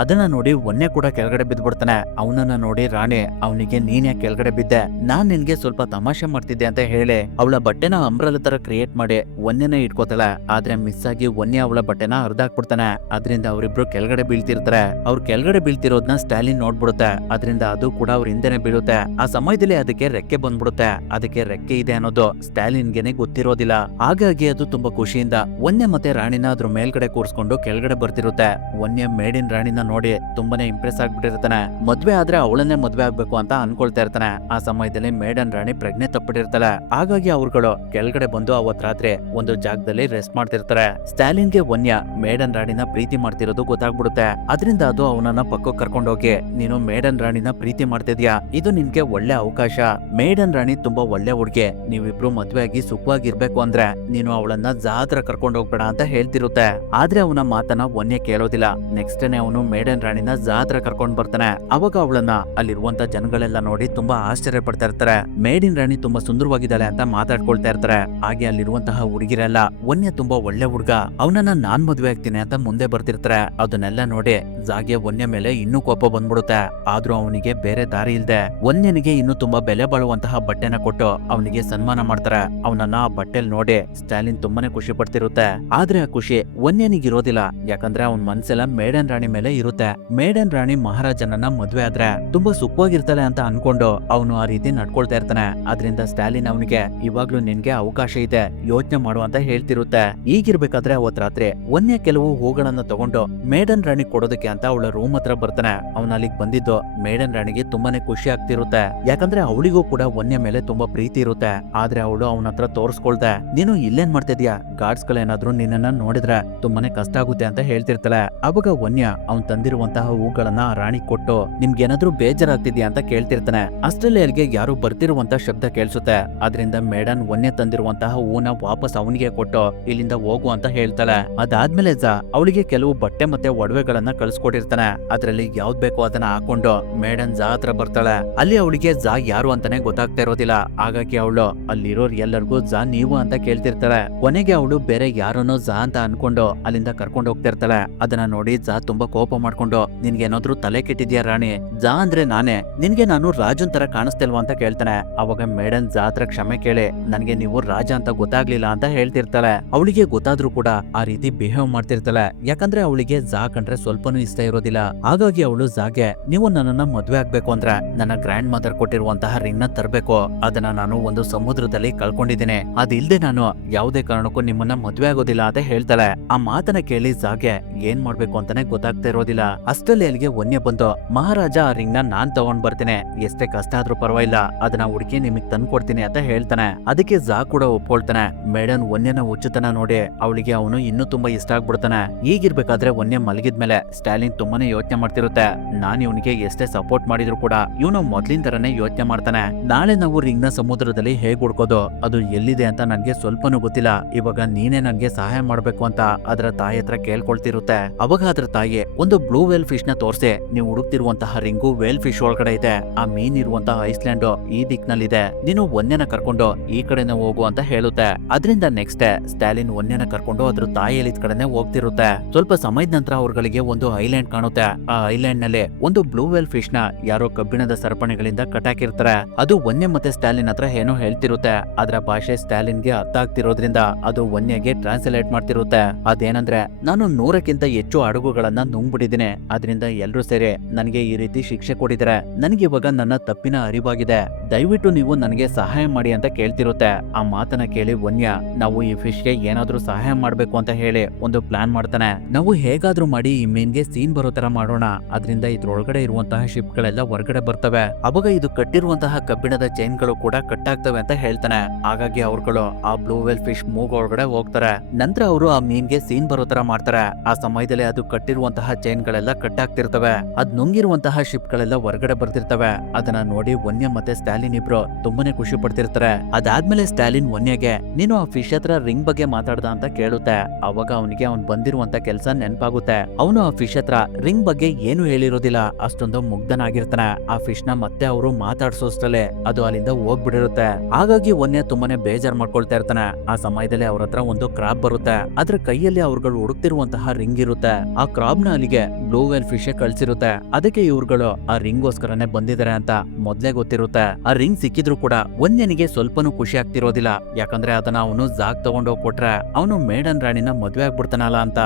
ಅದನ್ನ ನೋಡಿ ವನ್ಯ ಕೂಡ ಕೆಳಗಡೆ ಬಿದ್ಬಿಡ್ತಾನೆ. ಅವನನ್ನ ನೋಡಿ ರಾಣಿ ಅವನಿಗೆ, ನೀನ್ ಯಾಕೆ ಕೆಳಗಡೆ ಬಿದ್ದೆ, ನಾನ್ ನಿನ್ಗೆ ಸ್ವಲ್ಪ ತಮಾಷೆ ಮಾಡ್ತಿದ್ದೆ ಅಂತ ಹೇಳಿ ಅವಳ ಬಟ್ಟೆನ ಅಂಬ್ರಲ ತರ ಕ್ರಿಯೇಟ್ ಮಾಡಿ ವನ್ಯನ ಇಟ್ಕೋತಾಳೆ. ಆದ್ರೆ ಮಿಸ್ ಆಗಿ ವನ್ಯ ಅವಳ ಬಟ್ಟೆನ ಹರಿದಾಕ್ಬಿಡ್ತಾನೆ. ಅದರಿಂದ ಅವರಿಬ್ರು ಕೆಳಗಡೆ ಬೀಳ್ತಿರ್ತಾರೆ. ಅವ್ರು ಕೆಳಗಡೆ ಬೀಳ್ತಿರೋದ್ನ ಸ್ಟಾಲಿನ್ ನೋಡ್ಬಿಡುತ್ತೆ. ಅದರಿಂದ ಅದು ಕೂಡ ಅವ್ರ ಹಿಂದೆನೆ ಬೀಳುತ್ತೆ. ಆ ಸಮಯದಲ್ಲಿ ಅದಕ್ಕೆ ರೆಕ್ಕೆ ಬಂದ್ಬಿಡುತ್ತೆ. ಅದಕ್ಕೆ ರೆಕ್ಕೆ ಇದೆ ಅನ್ನೋದು ಸ್ಟಾಲಿನ್ಗೆನೆ ಗೊತ್ತಿರೋದಿಲ್ಲ. ಹಾಗಾಗಿ ಅದು ತುಂಬಾ ಖುಷಿಯಿಂದ ವನ್ಯ ಮತ್ತೆ ರಾಣಿನ ಅದ್ರ ಮೇಲ್ಗಡೆ ಕೂರ್ಸ್ಕೊಂಡು ಕೆಳಗಡೆ ಬರ್ತಿರುತ್ತೆ. ವನ್ಯ ಮೇಡಿನ ರಾಣಿನ ನೋಡಿ ತುಂಬಾನೇ ಇಂಪ್ರೆಸ್ ಆಗ್ಬಿಟ್ಟಿರ್ತಾನೆ. ಮದ್ವೆ ಆದ್ರೆ ಅವಳನ್ನೇ ಮದ್ವೆ ಆಗ್ಬೇಕು ಅಂತ ಅನ್ಕೊಳ್ತಾ ಇರ್ತಾನೆ. ಆ ಸಮಯದಲ್ಲಿ ಮೇಡನ್ ರಾಣಿ ಪ್ರಜ್ಞೆ ತಪ್ಪಿಟ್ಟಿರ್ತಾಳೆ. ಹಾಗಾಗಿ ಅವ್ರುಗಳು ಕೆಳಗಡೆ ಬಂದು ಅವತ್ ರಾತ್ರಿ ಒಂದು ಜಾಗದಲ್ಲಿ ರೆಸ್ಟ್ ಮಾಡ್ತಿರ್ತಾರೆ. ಸ್ಟಾಲಿನ್ಗೆ ವನ್ಯ ಮೇಡನ್ ರಾಣಿನ ಪ್ರೀತಿ ಮಾಡ್ತಿರೋದು ಗೊತ್ತಾಗ್ಬಿಡುತ್ತೆ. ಅದರಿಂದ ಅದು ಅವನನ್ನ ಪಕ್ಕಕ್ಕೆ ಕರ್ಕೊಂಡೋಗಿ, ನೀನು ಮೇಡನ್ ರಾಣಿನ ಪ್ರೀತಿ ಮಾಡ್ತಿದ್ಯಾ, ಇದು ನಿನ್ಗೆ ಒಳ್ಳೆ ಅವಕಾಶ. ಮೇಡನ್ ರಾಣಿ ತುಂಬಾ ಒಳ್ಳೆ ಹುಡ್ಗಿ, ನೀವಿಬ್ರು ಮದ್ವೆ ಆಗಿ ಸುಖವಾಗಿರ್ಬೇಕು ಅಂದ್ರೆ ನೀನು ಅವಳನ್ನ ಜಾತ್ರ ಕರ್ಕೊಂಡು ಹೋಗ್ಬೇಡ ಅಂತ ಹೇಳ್ತಿರುತ್ತೆ. ಆದ್ರೆ ಅವನ ಮಾತನ್ನ ವನ್ಯ ಕೇಳೋದಿಲ್ಲ. ನೆಕ್ಸ್ಟ್ ಡೇ ಅವನು ಮೇಡನ್ ರಾಣಿನ ಜಾತ್ರ ಕರ್ಕೊಂಡ್ ಬರ್ತಾನೆ. ಅವಾಗ ಅವಳನ್ನ ಅಲ್ಲಿರುವಂತ ಜನಗಳೆಲ್ಲ ನೋಡಿ ತುಂಬಾ ಆಶ್ಚರ್ಯ ಪಡ್ತಾ ಇರ್ತಾರೆ. ಮೇಡಿನ್ ರಾಣಿ ತುಂಬಾ ಸುಂದರವಾಗಿದ್ದಾಳೆ ಅಂತ ಮಾತಾಡ್ಕೊಳ್ತಾ ಇರ್ತಾರೆ. ಹಾಗೆ ಅಲ್ಲಿರುವಂತಹ ಹುಡುಗಿರೆಲ್ಲ, ವನ್ಯ ತುಂಬಾ ಒಳ್ಳೆ ಹುಡುಗ, ಅವನನ್ನ ನಾನ್ ಮದ್ವೆ ಆಗ್ತೀನಿ ಅಂತ ಮುಂದೆ ಬರ್ತಿರ್ತಾರೆ. ಅದನ್ನೆಲ್ಲ ನೋಡಿ ಜಾಗೆ ವನ್ಯ ಮೇಲೆ ಇನ್ನೂ ಕೋಪ ಬಂದ್ಬಿಡುತ್ತೆ. ಆದ್ರೂ ಅವನಿಗೆ ಬೇರೆ ದಾರಿ ಇಲ್ದೆ ವನ್ಯನಿಗೆ ಇನ್ನು ತುಂಬಾ ಬೆಲೆ ಬಾಳುವಂತಹ ಬಟ್ಟೆನ ಕೊಟ್ಟು ಅವನಿಗೆ ಸನ್ಮಾನ ಮಾಡ್ತಾರೆ. ಅವನನ್ನ ಆ ಬಟ್ಟೆಲ್ ನೋಡಿ ಸ್ಟಾಲಿನ್ ತುಂಬಾನೇ ಖುಷಿ ಪಡ್ತಿರುತ್ತೆ. ಆದ್ರೆ ಆ ಖುಷಿ ವನ್ಯನಿಗಿರೋದಿಲ್ಲ. ಯಾಕಂದ್ರೆ ಅವನ್ ಮನ್ಸೆಲ್ಲ ಮೇಡನ್ ರಾಣಿ ಮೇಲೆ ಇರುತ್ತೆ. ಮೇಡನ್ ರಾಣಿ ಮಹಾರಾಜನನ್ನ ಮದ್ವೆ ಆದ್ರೆ ತುಂಬಾ ಸುಖವಾಗಿರ್ತಾಳೆ ಅಂತ ಅನ್ಕೊಂಡು ಅವನು ಆ ರೀತಿ ನಡ್ಕೊಳ್ತಾ ಇರ್ತಾನೆ. ಅದರಿಂದ ಸ್ಟಾಲಿನ್ ಅವನಿಗೆ, ಇವಾಗ್ಲೂ ನಿನ್ಗೆ ಅವಕಾಶ ಇದೆ, ಯೋಚನೆ ಮಾಡು ಅಂತ ಹೇಳ್ತಿರುತ್ತೆ. ಈಗಿರ್ಬೇಕಾದ್ರೆ ಅವತ್ ರಾತ್ರಿ ವನ್ಯ ಕೆಲವು ಹೂಗಳನ್ನ ತಗೊಂಡು ಮೇಡನ್ ರಾಣಿ ಕೊಡೋದಕ್ಕೆ ಅಂತ ಅವಳ ರೂಮ್ ಹತ್ರ ಬರ್ತಾನೆ. ಅವನ ಅಲ್ಲಿಗೆ ಬಂದಿದ್ದು ಮೇಡನ್ ರಾಣಿಗೆ ತುಂಬಾನೇ ಖುಷಿ ಆಗ್ತಿರುತ್ತೆ. ಯಾಕಂದ್ರೆ ಅವಳಿಗೂ ಕೂಡ ವನ್ಯ ಮೇಲೆ ತುಂಬಾ ಪ್ರೀತಿ ಇರುತ್ತೆ. ಆದ್ರೆ ಅವಳು ಅವನ ಹತ್ರ ತೋರಿಸ್ಕೊಳ್ದೆ, ನೀನು ಇಲ್ಲೇನ್ ಮಾಡ್ತಿದ್ಯಾ, ಗಾರ್ಡ್ಸ್ ಗಳೇನಾದ್ರೂ ನಿನ್ನನ್ನ ನೋಡಿದ್ರೆ ತುಂಬಾನೇ ಕಷ್ಟ ಆಗುತ್ತೆ ಅಂತ ಹೇಳ್ತಿರ್ತಾಳೆ. ಅವಾಗ ವನ್ಯ ಅವನ್ ತಂದಿರುವಂತಹ ಹೂಗಳನ್ನ ರಾಣಿ ಕೊಟ್ಟು, ನಿಮ್ಗೇನಾದ್ರೂ ಬೇಜಾರಾಗ್ತಿದ್ಯಾ ಅಂತ ಕೇಳ್ತಿರ್ತಾನೆ. ಅಷ್ಟರಲ್ಲಿ ಅಲ್ಲಿಗೆ ಯಾರು ಬರ್ತಿರುವಂತ ಶಬ್ದ ಕೇಳಿಸುತ್ತೆ. ಅದರಿಂದ ಮೇಡನ್ ವನ್ಯ ತಂದಿರುವಂತಹ ಹೂನ ವಾಪಸ್ ಅವನಿಗೆ ಕೊಟ್ಟು ಇಲ್ಲಿಂದ ಹೋಗು ಅಂತ ಹೇಳ್ತಾಳೆ. ಅದಾದ್ಮೇಲೆ ಜಾ ಅವಳಿಗೆ ಕೆಲವು ಬಟ್ಟೆ ಮತ್ತೆ ಒಡವೆಗಳನ್ನ ಕಳ್ಸ್ಕೊಟ್ಟಿರ್ತಾನೆ. ಅದ್ರಲ್ಲಿ ಯಾವ್ದ್ ಬೇಕೋ ಅದನ್ನ ಹಾಕೊಂಡು ಮೇಡನ್ ಜಾ ಹತ್ರ ಬರ್ತಾಳೆ. ಅಲ್ಲಿ ಅವಳಿಗೆ ಜಾ ಯಾರು ಅಂತಾನೆ ಗೊತ್ತಾಗ್ತಾ ಇರೋದಿಲ್ಲ. ಹಾಗಾಗಿ ಅವಳು ಅಲ್ಲಿರೋರ್ ಎಲ್ಲರಿಗೂ ಜಾ ನೀವು ಅಂತ ಕೇಳ್ತಿರ್ತಾಳೆ. ಕೊನೆಗೆ ಅವಳು ಬೇರೆ ಯಾರನ್ನೋ ಜಾ ಅಂತ ಅನ್ಕೊಂಡು ಅಲ್ಲಿಂದ ಕರ್ಕೊಂಡು ಹೋಗ್ತಿರ್ತಾಳೆ. ಅದನ್ನ ನೋಡಿ ಜಾ ತುಂಬಾ ಕೋಪ ಮಾಡ್ಕೊಂಡು, ನಿನ್ಗೇನಾದ್ರೂ ತಲೆ ಕೆಟ್ಟಿದ್ಯಾ ರಾಣಿ, ಜಾ ಅಂದ್ರೆ ನಾನೇ, ನಿನ್ಗೆ ನಾನು ರಾಜನ್ ತರ ಕಾಣಿಸ್ತಿಲ್ವಾ ಅಂತ ಕೇಳ್ತಾನೆ. ಅವಾಗ ಮೇಡನ್ ಜಾ ಹತ್ರ ಕ್ಷಮೆ ಕೇಳಿ, ನನ್ಗೆ ನೀವು ರಾಜ ಅಂತ ಗೊತ್ತಾಗ್ಲಿಲ್ಲ ಅಂತ ಹೇಳ್ತಿರ್ತಾಳೆ. ಅವಳಿಗೆ ಗೊತ್ತಾದ್ರೂ ಕೂಡ ಆ ರೀತಿ ಬಿಹೇವ್ ಮಾಡ್ತಿರ್ತಾಳೆ. ಯಾಕಂದ್ರೆ ಅವಳಿಗೆ ಜಾ ಕಂಡ್ರೆ ಸ್ವಲ್ಪನೂ ಇಷ್ಟ ಇರೋದಿಲ್ಲ. ಹಾಗಾಗಿ ಅವಳು ಜಾಗೆ, ನೀವು ನನ್ನನ್ನ ಮದ್ವೆ ಆಗ್ಬೇಕು ಅಂದ್ರೆ ನನ್ನ ಗ್ರ್ಯಾಂಡ್ ಮದರ್ ಕೊಟ್ಟಿರುವಂತಹ ರಿಂಗ್ ನ ತರ್ಬೇಕು, ಅದನ್ನ ನಾನು ಒಂದು ಸಮುದ್ರದಲ್ಲಿ ಕಳ್ಕೊಂಡಿದ್ದೀನಿ, ಅದಿಲ್ದೆ ನಾನು ಯಾವುದೇ ಕಾರಣಕ್ಕೂ ನಿಮ್ಮನ್ನ ಮದ್ವೆ ಆಗೋದಿಲ್ಲ ಅಂತ ಹೇಳ್ತಾಳೆ. ಆ ಮಾತನ್ನ ಕೇಳಿ ಜಾಗೆ ಏನ್ ಮಾಡ್ಬೇಕು ಅಂತಾನೆ ಗೊತ್ತಾಗ್ತಾ ಇರೋದಿಲ್ಲ. ಅಷ್ಟರಲ್ಲಿ ಅಲ್ಲಿಗೆ ವನ್ಯ ಬಂದು, ಮಹಾರಾಜ ಆ ರಿಂಗ್ ನ ನಾನ್ ತಗೊಂಡ್ ಬರ್ತೀನಿ, ಎಷ್ಟೇ ಕಷ್ಟ ಆದ್ರೂ ಪರವಾಗಿಲ್ಲ, ಅದನ್ನ ಹುಡುಕಿ ನಿಮಗ್ ತಂದ್ಕೊಡ್ತೀನಿ ಅಂತ ಹೇಳ್ತಾನೆ. ಅದಕ್ಕೆ ಜಾ ಕೂಡ ಒಪ್ಕೊಳ್ತಾನೆ. ಮೇಡನ್ ವನ್ಯನ ಹುಚ್ಚುತನ ನೋಡಿ ಅವಳಿಗೆ ಅವನು ಇನ್ನೂ ತುಂಬಾ ಇಷ್ಟ ಆಗ್ಬಿಡ್ತಾನೆ. ಈಗಿರ್ಬೇಕಾದ್ರೆ ವನ್ಯ ಮಲಗಿದ್ಮೇಲೆ ಸ್ಟಾಲಿನ್ ತುಂಬಾನೇ ಯೋಚನೆ ಮಾಡ್ತಿರುತ್ತೆ. ನಾನ್ ಇವನಿಗೆ ಎಷ್ಟೇ ಸಪೋರ್ಟ್ ಮಾಡಿದ್ರು ಕೂಡ ಇವನು ಮೊದ್ಲಿನ ತರನೇ ಯೋಚನೆ ಮಾಡ್ತಾನೆ. ನಾಳೆ ನಾವು ರಿಂಗ್ ನ ಸಮುದ್ರದಲ್ಲಿ ಹೇಗ್ ಹುಡ್ಕೋದು, ಅದು ಎಲ್ಲಿದೆ ಅಂತ ನನ್ಗೆ ಸ್ವಲ್ಪನೂ ಗೊತ್ತಿಲ್ಲ, ಇವಾಗ ನೀನೇ ನನ್ಗೆ ಸಹಾಯ ಮಾಡ್ಬೇಕು ಅಂತ ಅದರ ತಾಯಿ ಹತ್ರ ಕೇಳ್ಕೊಳ್ತಿರುತ್ತೆ. ಅವಾಗ ಅದ್ರ ತಾಯಿ ಒಂದು ಒಂದು ಬ್ಲೂ ವೇಲ್ ಫಿಶ್ ನ ತೋರಿಸಿ ನೀವು ಹುಡುಕ್ತಿರುವಂತಹ ರಿಂಗು ವೇಲ್ ಫಿಶ್ ಒಳಗಡೆ ಇದೆ, ಆ ಮೀನ್ ಇರುವಂತಹ ಐಸ್ಲ್ಯಾಂಡ್ ಈ ದಿಕ್ನಲ್ಲಿದೆ, ನೀನು ಒನ್ನೆನ ಕರ್ಕೊಂಡು ಈ ಕಡೆನೆ ಹೋಗು ಅಂತ ಹೇಳುತ್ತೆ. ಅದರಿಂದ ನೆಕ್ಸ್ಟ್ ಸ್ಟಾಲಿನ್ ಒನ್ನೆನ ಕರ್ಕೊಂಡು ಅದ್ರ ತಾಯಿ ಎಲಿದ್ ಕಡೆನೆ ಹೋಗ್ತಿರುತ್ತೆ. ಸ್ವಲ್ಪ ಸಮಯದ ನಂತರ ಅವ್ರಗಳಿಗೆ ಒಂದು ಐಲ್ಯಾಂಡ್ ಕಾಣುತ್ತೆ. ಆ ಐಲ್ಯಾಂಡ್ ನಲ್ಲಿ ಒಂದು ಬ್ಲೂ ವೇಲ್ ಫಿಶ್ ನ ಯಾರೋ ಕಬ್ಬಿಣದ ಸರಪಣಿಗಳಿಂದ ಕಟ್ಟಾಕಿರ್ತಾರೆ. ಅದು ಒನ್ನೆ ಮತ್ತೆ ಸ್ಟಾಲಿನ್ ಹತ್ರ ಏನೋ ಹೇಳ್ತಿರುತ್ತೆ. ಅದರ ಭಾಷೆ ಸ್ಟಾಲಿನ್ಗೆ ಅರ್ಥ ಆಗ್ತಿರೋದ್ರಿಂದ ಅದು ಒನ್ನೆಗೆ ಟ್ರಾನ್ಸ್ಲೇಟ್ ಮಾಡ್ತಿರುತ್ತೆ. ಅದೇನಂದ್ರೆ, ನಾನು 100ಕ್ಕಿಂತ ಹೆಚ್ಚು ಹಡಗುಗಳನ್ನ ನುಂಗ್ಬಿಟ್ಟಿದ್ದೀನಿ, ಅದರಿಂದ ಎಲ್ರೂ ಸೇರಿ ನನಗೆ ಈ ರೀತಿ ಶಿಕ್ಷೆ ಕೊಟ್ಟಿದ್ದಾರೆ. ನನಗೆ ಇವಾಗ ನನ್ನ ತಪ್ಪಿನ ಅರಿವಾಗಿದೆ, ದಯವಿಟ್ಟು ನೀವು ನನಗೆ ಸಹಾಯ ಮಾಡಿ ಅಂತ ಕೇಳ್ತಿರುತ್ತೆ. ಆ ಮಾತನ್ನ ಕೇಳಿ ವನ್ಯ, ನಾವು ಈ ಫಿಶ್ಗೆ ಏನಾದ್ರೂ ಸಹಾಯ ಮಾಡ್ಬೇಕು ಅಂತ ಹೇಳಿ ಒಂದು ಪ್ಲಾನ್ ಮಾಡ್ತಾನೆ. ನಾವು ಹೇಗಾದ್ರೂ ಮಾಡಿ ಈ ಮೀನ್ಗೆ ಸೀನ್ ಬರೋ ತರ ಮಾಡೋಣ, ಅದರಿಂದ ಇದ್ರೊಳಗಡೆ ಇರುವಂತಹ ಶಿಪ್ ಗಳೆಲ್ಲ ಹೊರಗಡೆ ಬರ್ತವೆ, ಅವಾಗ ಇದು ಕಟ್ಟಿರುವಂತಹ ಕಬ್ಬಿಣದ ಚೈನ್ ಗಳು ಕೂಡ ಕಟ್ಟಾಗ್ತವೆ ಅಂತ ಹೇಳ್ತಾನೆ. ಹಾಗಾಗಿ ಅವ್ರುಗಳು ಆ ಬ್ಲೂ ವೇಲ್ ಫಿಶ್ ಮೂಗ್ ಒಳಗಡೆ ಹೋಗ್ತಾರೆ. ನಂತರ ಅವರು ಆ ಮೀನ್ಗೆ ಸೀನ್ ಬರೋ ತರ ಮಾಡ್ತಾರೆ. ಆ ಸಮಯದಲ್ಲಿ ಅದು ಕಟ್ಟಿರುವಂತಹ ಚೈನ್ ಗಳೆಲ್ಲ ಕಟ್ಟಾಗ್ತಿರ್ತವೆ, ಅದ್ ನುಂಗಿರುವಂತಹ ಶಿಪ್ ಗಳೆಲ್ಲ ಹೊರಗಡೆ ಬರ್ತಿರ್ತವೆ. ಅದನ್ನ ನೋಡಿ ವನ್ಯ ಮತ್ತೆ ಸ್ಟಾಲಿನ್ ಇಬ್ರು ತುಂಬಾನೇ ಖುಷಿ ಪಡ್ತಿರ್ತಾರೆ. ಅದಾದ್ಮೇಲೆ ಸ್ಟಾಲಿನ್ ವನ್ಯಗೆ, ನೀನು ಆ ಫಿಶ್ ಹತ್ರ ರಿಂಗ್ ಬಗ್ಗೆ ಮಾತಾಡ್ದ ಅಂತ ಕೇಳುತ್ತೆ. ಅವಾಗ ಅವನಿಗೆ ಅವ್ನ್ ಬಂದಿರುವಂತ ಕೆಲಸ ನೆನಪಾಗುತ್ತೆ. ಅವನು ಆ ಫಿಶ್ ಹತ್ರ ರಿಂಗ್ ಬಗ್ಗೆ ಏನು ಹೇಳಿರೋದಿಲ್ಲ, ಅಷ್ಟೊಂದು ಮುಗ್ಧನಾಗಿರ್ತಾನೆ. ಆ ಫಿಶ್ ನ ಮತ್ತೆ ಅವರು ಮಾತಾಡ್ಸೋಷ್ಟಲ್ಲೇ ಅದು ಅಲ್ಲಿಂದ ಹೋಗ್ಬಿಡಿರುತ್ತೆ. ಹಾಗಾಗಿ ವನ್ಯ ತುಂಬಾನೇ ಬೇಜಾರ್ ಮಾಡ್ಕೊಳ್ತಾ ಇರ್ತಾನೆ. ಆ ಸಮಯದಲ್ಲಿ ಅವ್ರ ಹತ್ರ ಒಂದು ಕ್ರಾಬ್ ಬರುತ್ತೆ. ಅದ್ರ ಕೈಯಲ್ಲಿ ಅವ್ರುಗಳು ಹುಡುಕ್ತಿರುವಂತಹ ರಿಂಗ್ ಇರುತ್ತೆ. ಆ ಕ್ರಾಬ್ ನ ಅಲ್ಲಿಗೆ ಬ್ಲೂ ವೇಲ್ ಫಿಶ್ ಕಳ್ಸಿರುತ್ತೆ. ಅದಕ್ಕೆ ಇವ್ರುಗಳು ಆ ರಿಂಗೋಸ್ಕರನೇ ಬಂದಿದ್ದಾರೆ ಅಂತ ಮೊದ್ಲೇ ಗೊತ್ತಿರುತ್ತೆ. ಆ ರಿಂಗ್ ಸಿಕ್ಕಿದ್ರು ಕೂಡ ವನ್ಯನಿಗೆ ಸ್ವಲ್ಪನೂ ಖುಷಿ ಆಗ್ತಿರೋದಿಲ್ಲ. ಯಾಕಂದ್ರೆ ಅದನ್ನ ಅವನು ಜಾಗ್ ತಗೊಂಡೋಗ್ ಕೊಟ್ರೆ ಅವನು ಮೇಡನ್ ರಾಣಿನ ಮದ್ವೆ ಆಗ್ಬಿಡ್ತಾನಲ್ಲ ಅಂತ.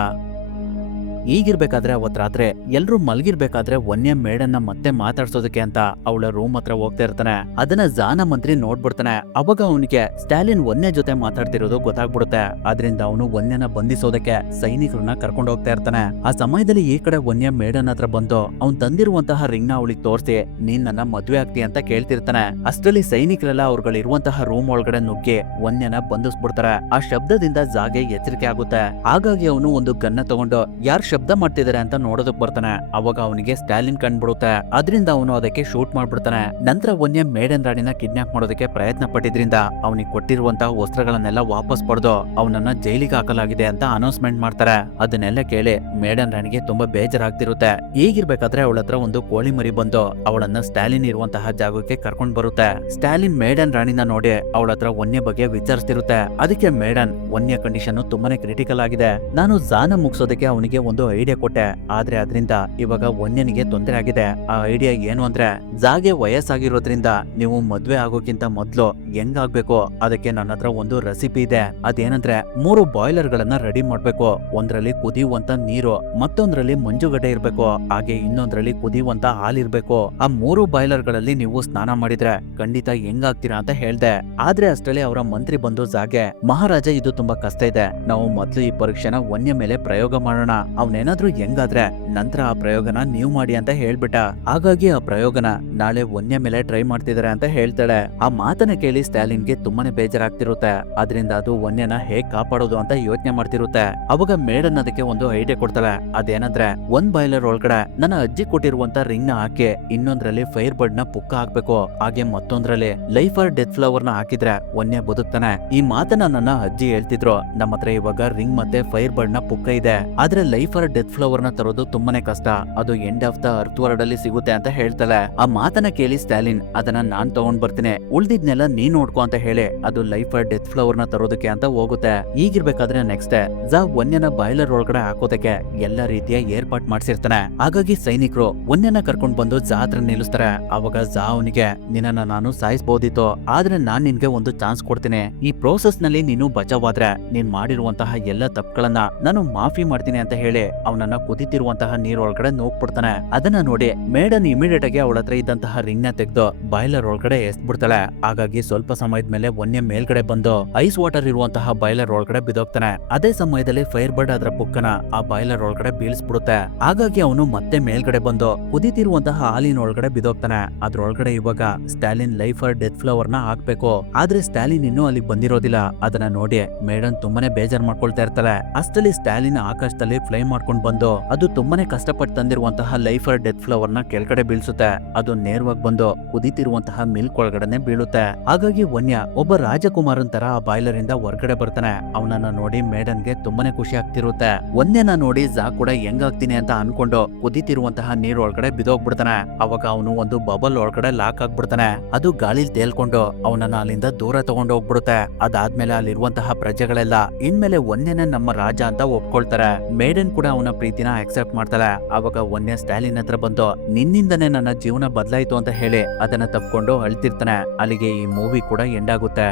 ಈಗಿರ್ಬೇಕಾದ್ರೆ ಅವತ್ ರಾತ್ರಿ ಎಲ್ರು ಮಲ್ಗಿರ್ಬೇಕಾದ್ರೆ ವನ್ಯ ಮೇಡನ್ನ ಮತ್ತೆ ಮಾತಾಡ್ಸೋದಕ್ಕೆ ಅಂತ ಅವಳ ರೂಮ್ ಹತ್ರ ಹೋಗ್ತಾ ಇರ್ತಾನೆ. ಅದನ್ನ ಜಾನ ಮಂತ್ರಿ ನೋಡ್ಬಿಡ್ತಾನೆ. ಅವಾಗ ಅವನಿಗೆ ಸ್ಟಾಲಿನ್ ವನ್ಯ ಜೊತೆ ಮಾತಾಡ್ತಿರೋದು ಗೊತ್ತಾಗ್ಬಿಡುತ್ತೆ. ಅದರಿಂದ ಅವನು ವನ್ಯನ ಬಂಧಿಸೋದಕ್ಕೆ ಸೈನಿಕರನ್ನ ಕರ್ಕೊಂಡು ಹೋಗ್ತಾ ಇರ್ತಾನೆ. ಆ ಸಮಯದಲ್ಲಿ ಈ ಕಡೆ ವನ್ಯ ಮೇಡನ್ ಹತ್ರ ಬಂದು ಅವ್ನ್ ತಂದಿರುವಂತಹ ರಿಂಗ್ ನ ಅವಳಿಗೆ ತೋರಿಸಿ, ನೀನ್ ನನ್ನ ಮದ್ವೆ ಆಗ್ತಿ ಅಂತ ಕೇಳ್ತಿರ್ತಾನೆ. ಅಷ್ಟರಲ್ಲಿ ಸೈನಿಕರೆಲ್ಲ ಅವ್ರುಗಳು ಇರುವಂತಹ ರೂಮ್ ಒಳಗಡೆ ನುಗ್ಗಿ ವನ್ಯನ ಬಂಧಿಸ್ಬಿಡ್ತಾರೆ. ಆ ಶಬ್ದದಿಂದ ಜಾಗೆ ಎಚ್ಚರಿಕೆ ಆಗುತ್ತೆ. ಹಾಗಾಗಿ ಅವನು ಒಂದು ಗನ್ನ ತಗೊಂಡು ಯಾರ್ ಶಬ್ದ ಮಾಡ್ತಿದ್ದಾರೆ ಅಂತ ನೋಡೋದಕ್ ಬರ್ತಾನೆ. ಅವಾಗ ಅವನಿಗೆ ಸ್ಟಾಲಿನ್ ಕಂಡ್ಬಿಡುತ್ತೆ. ಅದರಿಂದ ಅವನು ಅದಕ್ಕೆ ಶೂಟ್ ಮಾಡ್ಬಿಡ್ತಾನೆ. ನಂತರ ವನ್ಯ ಮೇಡನ್ ರಾಣಿನ ಕಿಡ್ನಾಪ್ ಮಾಡೋದಕ್ಕೆ ಪ್ರಯತ್ನ ಪಟ್ಟಿದ್ರಿಂದ ಅವನಿಗೆ ಕೊಟ್ಟಿರುವಂತಹ ವಸ್ತ್ರಗಳನ್ನೆಲ್ಲ ವಾಪಸ್ ಪಡೆದು ಅವನನ್ನ ಜೈಲಿಗೆ ಹಾಕಲಾಗಿದೆ ಅಂತ ಅನೌನ್ಸ್ಮೆಂಟ್ ಮಾಡ್ತಾರೆ. ಅದನ್ನೆಲ್ಲ ಕೇಳಿ ಮೇಡನ್ ರಾಣಿಗೆ ತುಂಬಾ ಬೇಜಾರಾಗ್ತಿರುತ್ತೆ. ಹೀಗಿರ್ಬೇಕಾದ್ರೆ ಅವಳ ಹತ್ರ ಒಂದು ಕೋಳಿ ಮರಿ ಬಂದು ಅವಳನ್ನ ಸ್ಟಾಲಿನ್ ಇರುವಂತಹ ಜಾಗಕ್ಕೆ ಕರ್ಕೊಂಡ್ ಬರುತ್ತೆ. ಸ್ಟಾಲಿನ್ ಮೇಡನ್ ರಾಣಿನ ನೋಡಿ ಅವಳ ಹತ್ರ ವನ್ಯ ಬಗ್ಗೆ ವಿಚಾರಿಸ್ತಿರುತ್ತೆ. ಅದಕ್ಕೆ ಮೇಡನ್, ವನ್ಯ ಕಂಡೀಷನ್ ತುಂಬಾನೇ ಕ್ರಿಟಿಕಲ್ ಆಗಿದೆ, ನಾನು ಜಾನ ಮುಗಿಸೋದಕ್ಕೆ ಅವನಿಗೆ ಒಂದು ಐಡಿಯಾ ಕೊಟ್ಟೆ, ಆದ್ರೆ ಅದರಿಂದ ಇವಾಗ ವನ್ಯನಿಗೆ ತೊಂದರೆ ಆಗಿದೆ. ಆ ಐಡಿಯಾ ಏನು ಅಂದ್ರೆ, ಜಾಗೆ ವಯಸ್ಸಾಗಿರೋದ್ರಿಂದ ನೀವು ಮದ್ವೆ ಆಗೋಕ್ಕಿಂತ ಮೊದ್ಲು ಹೆಂಗಾಗ್ಬೇಕು ಅದಕ್ಕೆ ನನ್ನ ಹತ್ರ ಒಂದು ರೆಸಿಪಿ ಇದೆ. ಅದೇನಂದ್ರೆ 3 ಬಾಯ್ಲರ್ ಗಳನ್ನ ರೆಡಿ ಮಾಡ್ಬೇಕು. ಒಂದ್ರಲ್ಲಿ ಕುದಿಯುವಂತ ನೀರು, ಮತ್ತೊಂದ್ರಲ್ಲಿ ಮಂಜುಗಡ್ಡೆ ಇರ್ಬೇಕು, ಹಾಗೆ ಇನ್ನೊಂದ್ರಲ್ಲಿ ಕುದಿಯುವಂತ ಹಾಲಿರ್ಬೇಕು. ಆ 3 ಬಾಯ್ಲರ್ ಗಳಲ್ಲಿ ನೀವು ಸ್ನಾನ ಮಾಡಿದ್ರೆ ಖಂಡಿತ ಹೆಂಗಾಗ್ತೀರಾ ಅಂತ ಹೇಳ್ದೆ. ಆದ್ರೆ ಅಷ್ಟರಲ್ಲಿ ಅವರ ಮಂತ್ರಿ ಬಂದು ಜಾಗೆ, ಮಹಾರಾಜ ಇದು ತುಂಬಾ ಕಷ್ಟ ಇದೆ, ನಾವು ಮೊದ್ಲು ಈ ಪರೀಕ್ಷೆನ ವನ್ಯ ಮೇಲೆ ಪ್ರಯೋಗ ಮಾಡೋಣ, ಅವನೇನಾದ್ರೂ ಹೆಂಗಾದ್ರೆ ನಂತರ ಆ ಪ್ರಯೋಗನ ನೀವು ಮಾಡಿ ಅಂತ ಹೇಳ್ಬಿಟ್ಟ. ಹಾಗಾಗಿ ಆ ಪ್ರಯೋಗನ ನಾಳೆ ವನ್ಯ ಮೇಲೆ ಟ್ರೈ ಮಾಡ್ತಿದಾರೆ ಅಂತ ಹೇಳ್ತಾಳೆ. ಆ ಮಾತನ್ನ ಕೇಳಿ ಸ್ಟಾಲಿನ್ಗೆ ತುಂಬಾನೇ ಬೇಜಾರಾಗ್ತಿರುತ್ತೆ. ಅದರಿಂದ ಅದು ವನ್ಯನ ಹೇಗ್ ಕಾಪಾಡೋದು ಅಂತ ಯೋಚನೆ ಮಾಡ್ತಿರುತ್ತೆ. ಅವಾಗ ಮೇಡನ್ ಅದಕ್ಕೆ ಒಂದು ಐಡಿಯಾ ಕೊಡ್ತಾಳೆ. ಅದೇನಂದ್ರೆ, ಒಂದ್ ಬಾಯ್ಲರ್ ಒಳಗಡೆ ನನ್ನ ಅಜ್ಜಿ ಕೊಟ್ಟಿರುವಂತ ರಿಂಗ್ ನ ಹಾಕಿ ಇನ್ನೊಂದ್ರಲ್ಲಿ ಫೈರ್ ಬರ್ಡ್ ನ ಪುಕ್ಕ ಹಾಕ್ಬೇಕು, ಹಾಗೆ ಮತ್ತೊಂದ್ರಲ್ಲಿ ಲೈಫ್ ಆರ್ ಡೆತ್ ಫ್ಲವರ್ ನ ಹಾಕಿದ್ರೆ ವನ್ಯ ಬದುಕ್ತಾನೆ. ಈ ಮಾತನ್ನ ನನ್ನ ಅಜ್ಜಿ ಹೇಳ್ತಿದ್ರು. ನಮ್ಮ ಹತ್ರ ಇವಾಗ ರಿಂಗ್ ಮತ್ತೆ ಫೈರ್ ಬರ್ಡ್ ನ ಪುಕ್ಕ ಇದೆ, ಆದ್ರೆ ಲೈಫ್ ಆರ್ ಡೆತ್ ಫ್ಲವರ್ ನ ತರೋದು ತುಂಬಾನೇ ಕಷ್ಟ, ಅದು end of the earth world ಅಲ್ಲಿ ಸಿಗುತ್ತೆ ಅಂತ ಹೇಳ್ತಾಳೆ. ಆ ಮಾತನ್ನ ಕೇಳಿ ಸ್ಟಾಲಿನ್, ಅದನ್ನ ನಾನ್ ತಗೊಂಡ್ ಬರ್ತೀನಿ, ಉಳ್ದಿದ್ನೆಲ್ಲ ನೀನ್ ನೋಡ್ಕೊ ಅಂತ ಹೇಳಿ ಅದು ಲೈಫ್ ಆರ್ ಡೆತ್ ಫ್ಲವರ್ ನ ತರೋದಕ್ಕೆ ಅಂತ ಹೋಗುತ್ತೆ. ಈಗಿರ್ಬೇಕಾದ್ರೆ ನೆಕ್ಸ್ಟ್ ಜಾ ವನ್ಯನ ಬಾಯ್ಲರ್ ಒಳಗಡೆ ಹಾಕೋದಕ್ಕೆ ಎಲ್ಲಾ ರೀತಿಯ ಏರ್ಪಾಟ್ ಮಾಡ್ಸಿರ್ತಾನೆ. ಹಾಗಾಗಿ ಸೈನಿಕರು ವನ್ಯನ ಕರ್ಕೊಂಡ್ ಬಂದು ಜಾ ಹತ್ರ ನಿಲ್ಲಿಸ್ತಾರೆ. ಅವಾಗ ಜಾ ಅವನಿಗೆ, ನಿನ್ನ ನಾನು ಸಾಯಿಸಬಹುದಿತ್ತು, ಆದ್ರೆ ನಾನ್ ನಿನ್ಗೆ ಒಂದು ಚಾನ್ಸ್ ಕೊಡ್ತೀನಿ, ಈ ಪ್ರೋಸೆಸ್ ನಲ್ಲಿ ನೀನು ಬಚಾವಾದ್ರೆ ನೀನ್ ಮಾಡಿರುವಂತಹ ಎಲ್ಲ ತಪ್ಪುಗಳನ್ನ ನಾನು ಮಾಫಿ ಮಾಡ್ತೀನಿ ಅಂತ ಹೇಳಿ ಅವನನ್ನ ಕುದಿತಿರುವಂತಹ ನೀರ್ ಒಳಗಡೆ ನೋಡ್ಬಿಡ್ತಾನೆ. ಅದನ್ನ ನೋಡಿ ಮೇಡನ್ ಇಮಿಡಿಯೇಟ್ ಆಗಿ ಅವಳ ಹತ್ರ ಇದ್ದಂತಹ ರಿಂಗ್ ನ ತೆಗೆದು ಬಾಯ್ಲರ್ ಒಳಗಡೆ ಎಸ್ಬಿಡ್ತಾಳೆ. ಹಾಗಾಗಿ ಸ್ವಲ್ಪ ಸಮಯದ ಮೇಲೆ ವನ್ಯ ಮೇಲ್ಗಡೆ ಬಂದು ಐಸ್ ವಾಟರ್ ಇರುವಂತಹ ಬಾಯ್ಲರ್ ಒಳಗಡೆ ಬಿದ್ದೋಗ್ತಾನೆ. ಅದೇ ಸಮಯದಲ್ಲಿ ಫೈರ್ ಬರ್ಡ್ ಅದರ ಪುಕ್ಕನ ಆ ಬಾಯ್ಲರ್ ಒಳಗಡೆ ಬೀಳಿಸ್ಬಿಡುತ್ತೆ. ಹಾಗಾಗಿ ಅವನು ಮತ್ತೆ ಮೇಲ್ಗಡೆ ಬಂದು ಕುದಿತಿರುವಂತಹ ಹಾಲಿನ ಒಳಗಡೆ ಬಿದ್ದೋಗ್ತಾನೆ. ಅದ್ರೊಳಗಡೆ ಇವಾಗ Stalin life or death flower ನ ಹಾಕ್ಬೇಕು, ಆದ್ರೆ ಸ್ಟಾಲಿನ್ ಇನ್ನೂ ಅಲ್ಲಿಗೆ ಬಂದಿರೋದಿಲ್ಲ. ಅದನ್ನ ನೋಡಿ ಮೇಡನ್ ತುಂಬಾನೇ ಬೇಜಾರ್ ಮಾಡ್ಕೊಳ್ತಾ ಇರ್ತಾಳೆ. ಅಷ್ಟರಲ್ಲಿ ಸ್ಟಾಲಿನ್ ಆಕಾಶದಲ್ಲಿ ಫ್ಲೈ ಮಾಡ್ಕೊಂಡು ಬಂದು ಅದು ತುಂಬಾನೇ ಕಷ್ಟಪಟ್ಟು ತಂದಿರುವಂತಹ ಲೈಫ್ ಆರ್ ಡೆತ್ ಫ್ಲವರ್ ನ ಕೆಳಗಡೆ ಬೀಳ್ಸುತ್ತೆ. ಅದು ನೇರವಾಗಿ ಬಂದು ಕುದಿತಿರುವಂತಹ ಮಿಲ್ಕ್ ಒಳಗಡೆ ಬೀಳುತ್ತೆ. ಹಾಗಾಗಿ ವನ್ಯ ಒಬ್ಬ ರಾಜಕುಮಾರನ್ ತರ ಆ ಬಾಯ್ಲರ್ ಇಂದ ಹೊರಗಡೆ ಬರ್ತಾನೆ. ಅವನನ್ನ ನೋಡಿ ಮೇಡನ್ಗೆ ತುಂಬಾನೇ ಖುಷಿ ಆಗ್ತಿರುತ್ತೆ. ವನ್ಯನ ನೋಡಿ ಜಾ ಕೂಡ ಹೆಂಗಾಗ್ತೀನಿ ಅಂತ ಅನ್ಕೊಂಡು ಕುದಿತಿರುವಂತಹ ನೀರ್ ಒಳಗಡೆ ಬಿದೋಗ್ಬಿಡ್ತಾನೆ. ಅವಾಗ ಅವನು ಒಂದು ಬಬಲ್ ಒಳಗಡೆ ಲಾಕ್ ಆಗ್ಬಿಡ್ತಾನೆ. ಅದು ಗಾಳಿಲ್ ತೇಲ್ಕೊಂಡು ಅವನನ್ನ ಅಲ್ಲಿಂದ ದೂರ ತಗೊಂಡು ಹೋಗ್ಬಿಡುತ್ತೆ. ಅದಾದ್ಮೇಲೆ ಅಲ್ಲಿರುವಂತಹ ಪ್ರಜೆಗಳೆಲ್ಲ ಇನ್ಮೇಲೆ ವನ್ಯನೇ ನಮ್ಮ ರಾಜ ಅಂತ ಒಪ್ಕೊಳ್ತಾರೆ. ಮೇಡನ್ ಕೂಡ ಅವನ ಪ್ರೀತಿನ ಅಕ್ಸೆಪ್ಟ್ ಮಾಡ್ತಾಳೆ. ಅವಾಗ ವನ್ಯ ಸ್ಟಾಲಿನ್ ಹತ್ರ ಬಂದು ನಿನ್ನಿಂದನೇ ನನ್ನ ಜೀವನ ಬದಲಾಯಿತು ಅಂತ ಹೇಳಿ ಅದನ್ನ ತಪ್ಕೊಂಡು ಅಳ್ತಿರ್ತಾನೆ. ಅಲ್ಲಿಗೆ ಈ ಮೂವಿ ಕೂಡ ಎಂಡ್ ಆಗುತ್ತೆ.